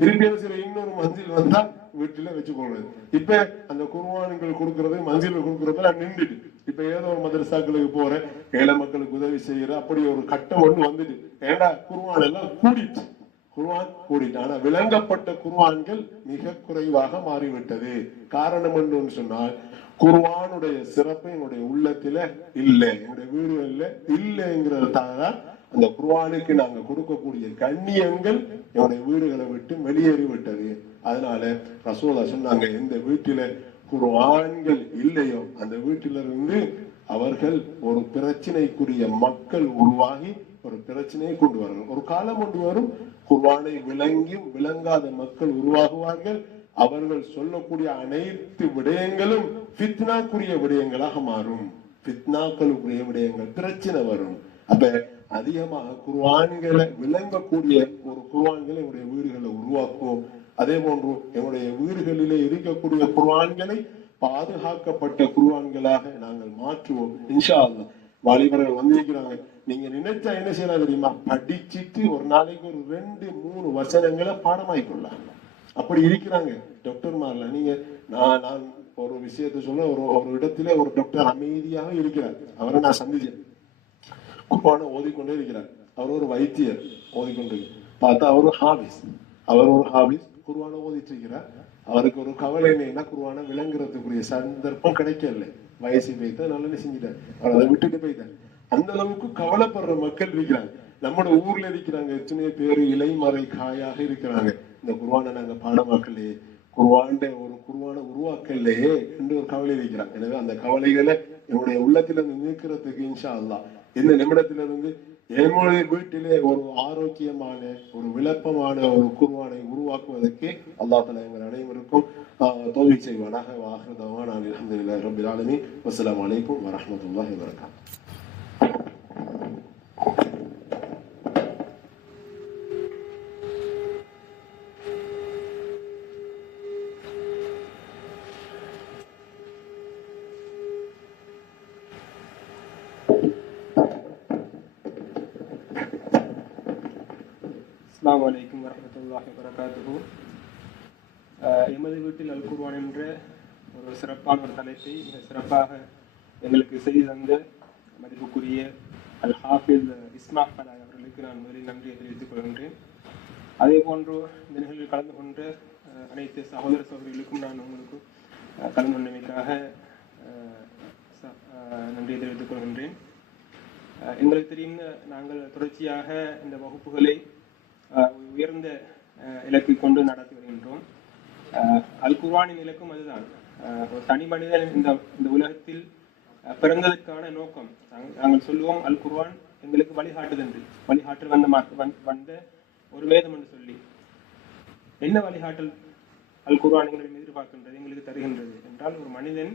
திருப்பி என்ன செய்யற? இன்னொரு மஞ்சள் வந்தா வீட்டுல வச்சு கொள்றது. இப்ப அந்த குர்ஆன்கள் கொடுக்கறது, மஞ்சள் கொடுக்கறதுல நின்றுட்டு இப்ப ஏதோ ஒரு மதரசாக்களுக்கு போற ஏழை மக்களுக்கு உதவி செய்யற அப்படி ஒரு கட்டம் ஒண்ணு வந்துட்டு. ஏன்னா குர்ஆன் எல்லாம் கூடிட்டு ஆனா விளங்கப்பட்ட குர்ஆன்கள் மிக குறைவாக மாறிவிட்டது. காரணம் என்னன்னு சொன்னால் குர்ஆனுடைய சிறப்பு என்னுடைய உள்ளத்துல இல்ல, என்னுடைய வீடுகள்ல இல்லைங்கிறதுக்காக அந்த குர்ஆனுக்கு நாங்க கொடுக்கக்கூடிய கண்ணியங்கள் என்னுடைய வீடுகளை விட்டு வெளியேறி விட்டது. அதனால ரசூலுல்லாஹ் சொன்னாங்க, எந்த வீட்டில குர்ஆன்கள் இல்லையோ அந்த வீட்டிலிருந்து அவர்கள் ஒரு பிரச்சனைக்குரிய மக்கள் உருவாகி ஒரு பிரச்சனையை கொண்டு வரணும். ஒரு காலம் கொண்டு வரும், குர்ஆனை விளங்கியும் விளங்காத மக்கள் உருவாகுவார்கள். அவர்கள் சொல்லக்கூடிய அனைத்து விடயங்களும் ஃபித்னாக்குரிய விடயங்களாக மாறும். ஃபித்னாக்களுக்குரிய விடயங்கள், பிரச்சனை வரும். அப்ப அதிகமாக குர்ஆன்களை விளங்கக்கூடிய ஒரு குர்ஆன்களை என்னுடைய வீடுகளை உருவாக்குவோம். அதே போன்று என்னுடைய வீடுகளிலே இருக்கக்கூடிய குர்ஆன்களை பாதுகாக்கப்பட்ட குர்ஆன்களாக நாங்கள் மாற்றுவோம் இன்ஷா அல்லாஹ். வாலிபர்கள் வந்திருக்கிறாங்க, நீங்க நினைச்சா என்ன செய்யலாம் தெரியுமா? படிச்சுட்டு ஒரு நாளைக்கு ஒரு 2-3 வசனங்களை பாடமாயிக்கொள்ளலாம். அப்படி இருக்கிறாங்க டாக்டர்மார்ல. நீங்க நான் ஒரு விஷயத்த சொல்ல, ஒரு இடத்துல ஒரு டாக்டர் அமைதியாக இருக்கிறார். அவரை நான் சந்திச்சேன். குர்ஆனை ஓதிக்கொண்டே இருக்கிறார். அவர் ஒரு வைத்தியர், ஓதிக்கொண்டு பார்த்தா அவர் ஒரு ஹாபிஸ் குர்ஆனை ஓதிட்டு இருக்கிறார். அவருக்கு ஒரு கவலை என்னன்னா, குர்ஆனை விளங்குறதுக்குரிய சந்தர்ப்பம் கிடைக்கல. வயசு போய்த்தா நல்ல செஞ்சுட்டார், அவர் அதை விட்டுட்டு போயிட்டார். அந்த அளவுக்கு கவலைப்படுற மக்கள் இருக்கிறாங்க. நம்மளோட ஊர்ல இருக்கிறாங்க எத்தனையோ பேர் இலைமறை காயாக இருக்கிறாங்க. இந்த குர்ஆனை நாங்க பாடமாக்கலையே, குர்ஆனை உருவாக்கலையே என்று ஒரு கவலை இருக்கிறாங்க. எனவே அந்த கவலைகளை என்னுடைய உள்ளத்திலிருந்து நீக்கிறதுக்கு இன்ஷா அல்லாஹ் இந்த நிமிடத்திலிருந்து என்னுடைய வீட்டிலே ஒரு ஆரோக்கியமான ஒரு விளப்பமான ஒரு குர்ஆனை உருவாக்குவதற்கு அல்லாஹ் தஆலா எங்கள் அனைவருக்கும் தௌஃபீக் செய்வானாக. வாஹிரு தஅவானா அல்ஹம்துலில்லாஹி ரப்பில் ஆலமீன். வஸ்ஸலாமு அலைக்கும் வரஹ்மத்துல்லாஹி வபரகாத்துஹு. அஸ்ஸலாமு அலைக்கும் வரஹ்மத்துல்லாஹி வபரகாத்துஹு. எமது வீட்டில் அல் குர்ஆன் என்ற ஒரு சிறப்பான ஒரு தலைப்பை மிக சிறப்பாக எங்களுக்கு செய்து தந்த மதிப்புக்குரிய அல் ஹாஃபிஸ் இஸ்மாஹ் ஃபலாய் அவர்களுக்கு நான் முதலில் நன்றியை தெரிவித்துக் கொள்கின்றேன். அதே போன்று இந்த நிகழ்வில் கலந்து கொண்ட அனைத்து சகோதர சகோதரிகளுக்கும் நான் உங்களுக்கு கலந்து கொண்டமைக்காக நன்றியை தெரிவித்துக் கொள்கின்றேன். எங்களுக்கு தெரியும், நாங்கள் தொடர்ச்சியாக இந்த வகுப்புகளை உயர்ந்த இலக்கை கொண்டு நடத்தி வருகின்றோம். அல் குர்ஆனின் இலக்கும் அதுதான். ஒரு தனி மனிதன் இந்த உலகத்தில் பிறந்ததற்கான நோக்கம். நாங்கள் சொல்லுவோம், அல் குர்ஆன் எங்களுக்கு வழிகாட்டு வந்த ஒரு வேதம் என்று சொல்லி. என்ன வழிகாட்டல் அல் குர்ஆன் எங்களுக்கு எதிர்பார்க்கின்றது, எங்களுக்கு தருகின்றது என்றால், ஒரு மனிதன்,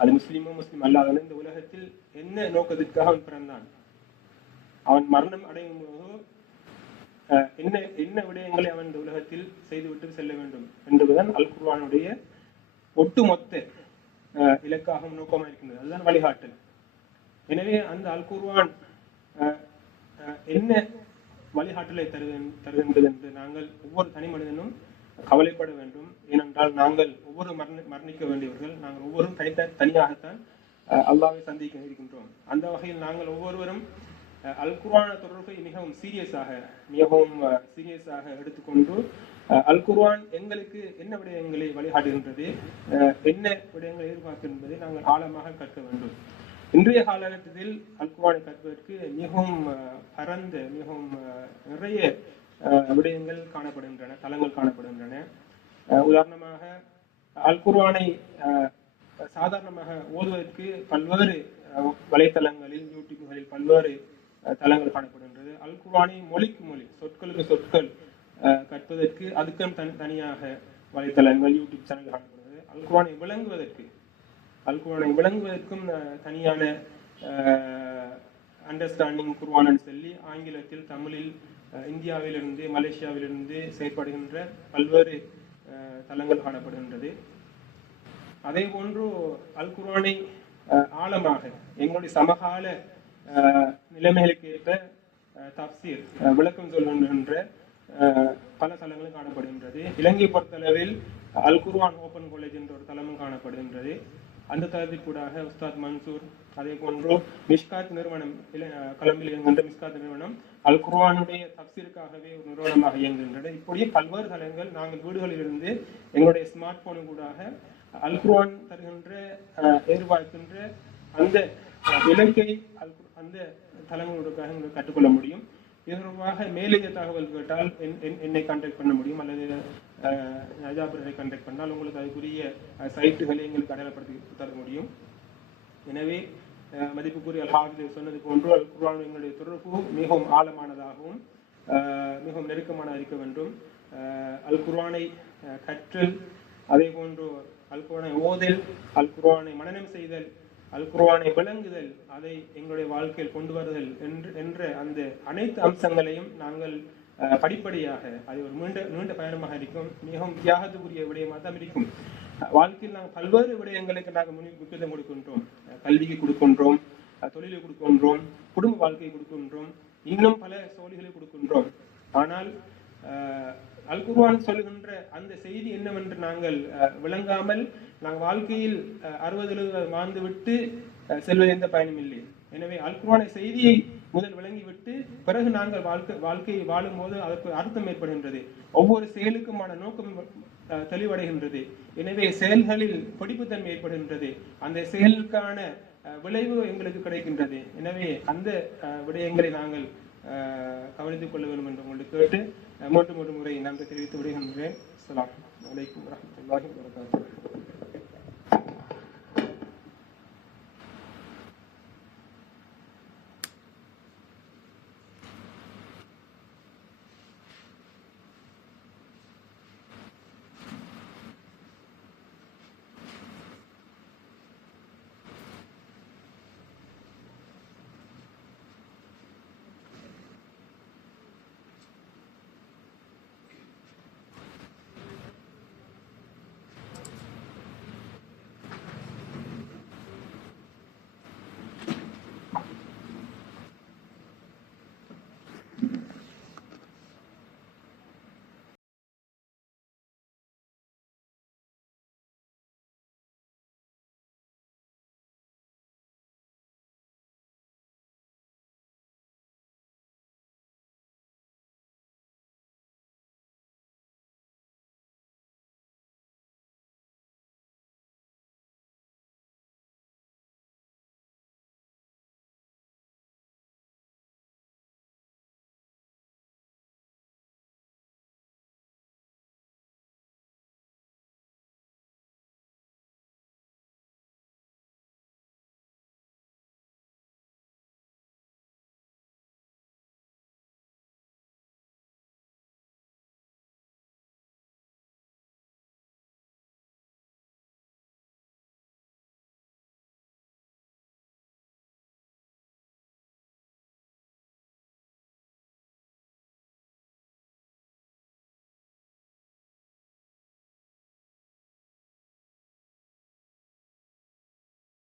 அது முஸ்லீம் அல்லாதவன், இந்த உலகத்தில் என்ன நோக்கத்திற்காக அவன் பிறந்தான், அவன் மரணம் அடையும் போது என்ன விடயங்களை அவன் இந்த உலகத்தில் செய்துவிட்டு செல்ல வேண்டும் என்பதுதான் அல் குர்ஆனுடைய ஒட்டுமொத்த இலக்காகவும் நோக்கமாக இருக்கின்றது. அதுதான் வழிகாட்டல். எனவே அந்த அல் குர்ஆன் என்ன வழிகாட்டலை தருகின்றது என்று நாங்கள் ஒவ்வொரு தனி மனிதனும் கவலைப்பட வேண்டும். ஏனென்றால் நாங்கள் ஒவ்வொரு மரணிக்க வேண்டியவர்கள். நாங்கள் ஒவ்வொருவரும் தனியாகத்தான் அல்லாஹ்வை சந்திக்க இருக்கின்றோம். அந்த வகையில் நாங்கள் ஒவ்வொருவரும் அல் குர்ஆன் தொடர்பை மிகவும் சீரியஸாக எடுத்துக்கொண்டு அல் குர்ஆன் எங்களுக்கு என்ன விடயங்களை வழிகாட்டுகின்றது, என்ன விடயங்களை எதிர்பார்க்கின்றதை நாங்கள் ஆழமாக கற்க வேண்டும். இன்றைய காலகட்டத்தில் அல் குர்ஆனை கற்பதற்கு மிகவும் பரந்த நிறைய விடயங்கள் காணப்படுகின்றன, தளங்கள் காணப்படுகின்றன. உதாரணமாக அல் குர்ஆனை சாதாரணமாக ஓதுவதற்கு பல்வேறு வலைத்தளங்களில், யூடியூப்களில் பல்வேறு தளங்கள் காணப்படுகின்றது. அல் குர்ஆனை மொழிக்கு மொழி, சொற்களுக்கு சொற்கள் கற்பதற்கு அதுக்கும் தனியாக வலைத்தளங்கள், யூடியூப் சேனல் காணப்படுகிறது. அல் குர்ஆனை விளங்குவதற்கும் தனியான அண்டர்ஸ்டாண்டிங் குர்ஆன் சொல்லி ஆங்கிலத்தில், தமிழில், இந்தியாவிலிருந்து, மலேசியாவிலிருந்து செயற்படுகின்ற பல்வேறு தளங்கள் காணப்படுகின்றது. அதே போன்று அல் குர்ஆனை ஆழமாக எங்களுடைய சமகால நிலைமைகளுக்கு ஏற்ப தப்சீர், விளக்கம் சொல்கின்ற பல தளங்களும் காணப்படுகின்றது. இலங்கை பொறுத்தளவில் அல் குர்ஆன் ஓபன் காலேஜ் என்ற ஒரு தளமும் காணப்படுகின்றது. அந்த தளத்திற்கூடாக உஸ்தாத் மன்சூர், அதே போன்று மிஷ்காத் நிறுவனம், கொலம்பில் இயங்குகின்ற மிஷ்காத் நிறுவனம் அல் குர்ஆனுடைய தப்சீருக்காகவே ஒரு நிறுவனமாக இயங்குகின்றது. இப்படியே பல்வேறு தளங்கள் நாங்கள் வீடுகளிலிருந்து எங்களுடைய ஸ்மார்ட் போனு கூடாக அல் குர்ஆன் தருகின்ற எதிர்பார்க்கின்ற அந்த இலக்கை அந்த தளங்களுக்காக கற்றுக்கொள்ள முடியும். இதற்காக மேலதிக தகவல் கேட்டால் என்னை கான்டாக்ட் பண்ண முடியும், அல்லது நஜாபரை கான்டாக்ட் பண்ணால் உங்களுக்கு அதுக்குரிய சைட்டுகளை எங்களுக்கு அடையாளப்படுத்தி தர முடியும். எனவே மதிப்புக்குரிய அல் ஹாஃபிஸ் சொன்னது போன்று அல் குர்ஆன் எங்களுடைய தொடர்பு மிகவும் ஆழமானதாகவும் மிகவும் நெருக்கமானதாக இருக்க வேண்டும். அல் குர்ஆனை கற்றல், அதே போன்று அல் குர்ஆனை ஓதல், அல் குர்ஆனை மனனம் செய்தல், அல் குர்ஆனை விளங்குதல், அதை எங்களுடைய வாழ்க்கையில் கொண்டு வருதல் என்ற அந்த அனைத்து அம்சங்களையும் நாங்கள் படிப்படியாக, அது ஒரு நீண்ட பயணமாக இருக்கும், மிகவும் தியாகத்துக்குரிய விடயமாக தான் இருக்கும். வாழ்க்கையில் நாங்கள் பல்வேறு விடயங்களுக்கு நாங்கள் முக்கியத்துவம் கொடுக்கின்றோம். கல்விக்கு கொடுக்கின்றோம், தொழிலுக்கு கொடுக்கின்றோம், குடும்ப வாழ்க்கையை கொடுக்கின்றோம், இன்னும் பல சோழிகளை கொடுக்கின்றோம். ஆனால் அல் குர்ஆன் சொல்லுகின்ற அந்த செய்தி என்னவென்று நாங்கள் விளங்காமல் நாங்கள் வாழ்க்கையில் 60 வாழ்ந்து விட்டு செல்வது எந்த பயனும் இல்லை. எனவே அல் குர்ஆனை செய்தியை முதல் விளங்கிவிட்டு பிறகு நாங்கள் வாழ்க்கையை வாழும் போது அதற்கு அர்த்தம் ஏற்படுகின்றது. ஒவ்வொரு செயலுக்குமான நோக்கம் தெளிவடைகின்றது. எனவே செயல்களில் படிப்புத்தன்மை ஏற்படுகின்றது. அந்த செயலுக்கான விளைவு எங்களுக்கு கிடைக்கின்றது. எனவே அந்த விடயங்களை நாங்கள் கவனித்துக் கொள்ள வேண்டும் என்று உங்களுக்கு கேட்டு மூன்று முறை நன்றி தெரிவித்து விடுகின்றேன். அஸ்ஸலாமு அலைக்கும் வரஹ்மத்துல்லாஹி வபரகாத்துஹு.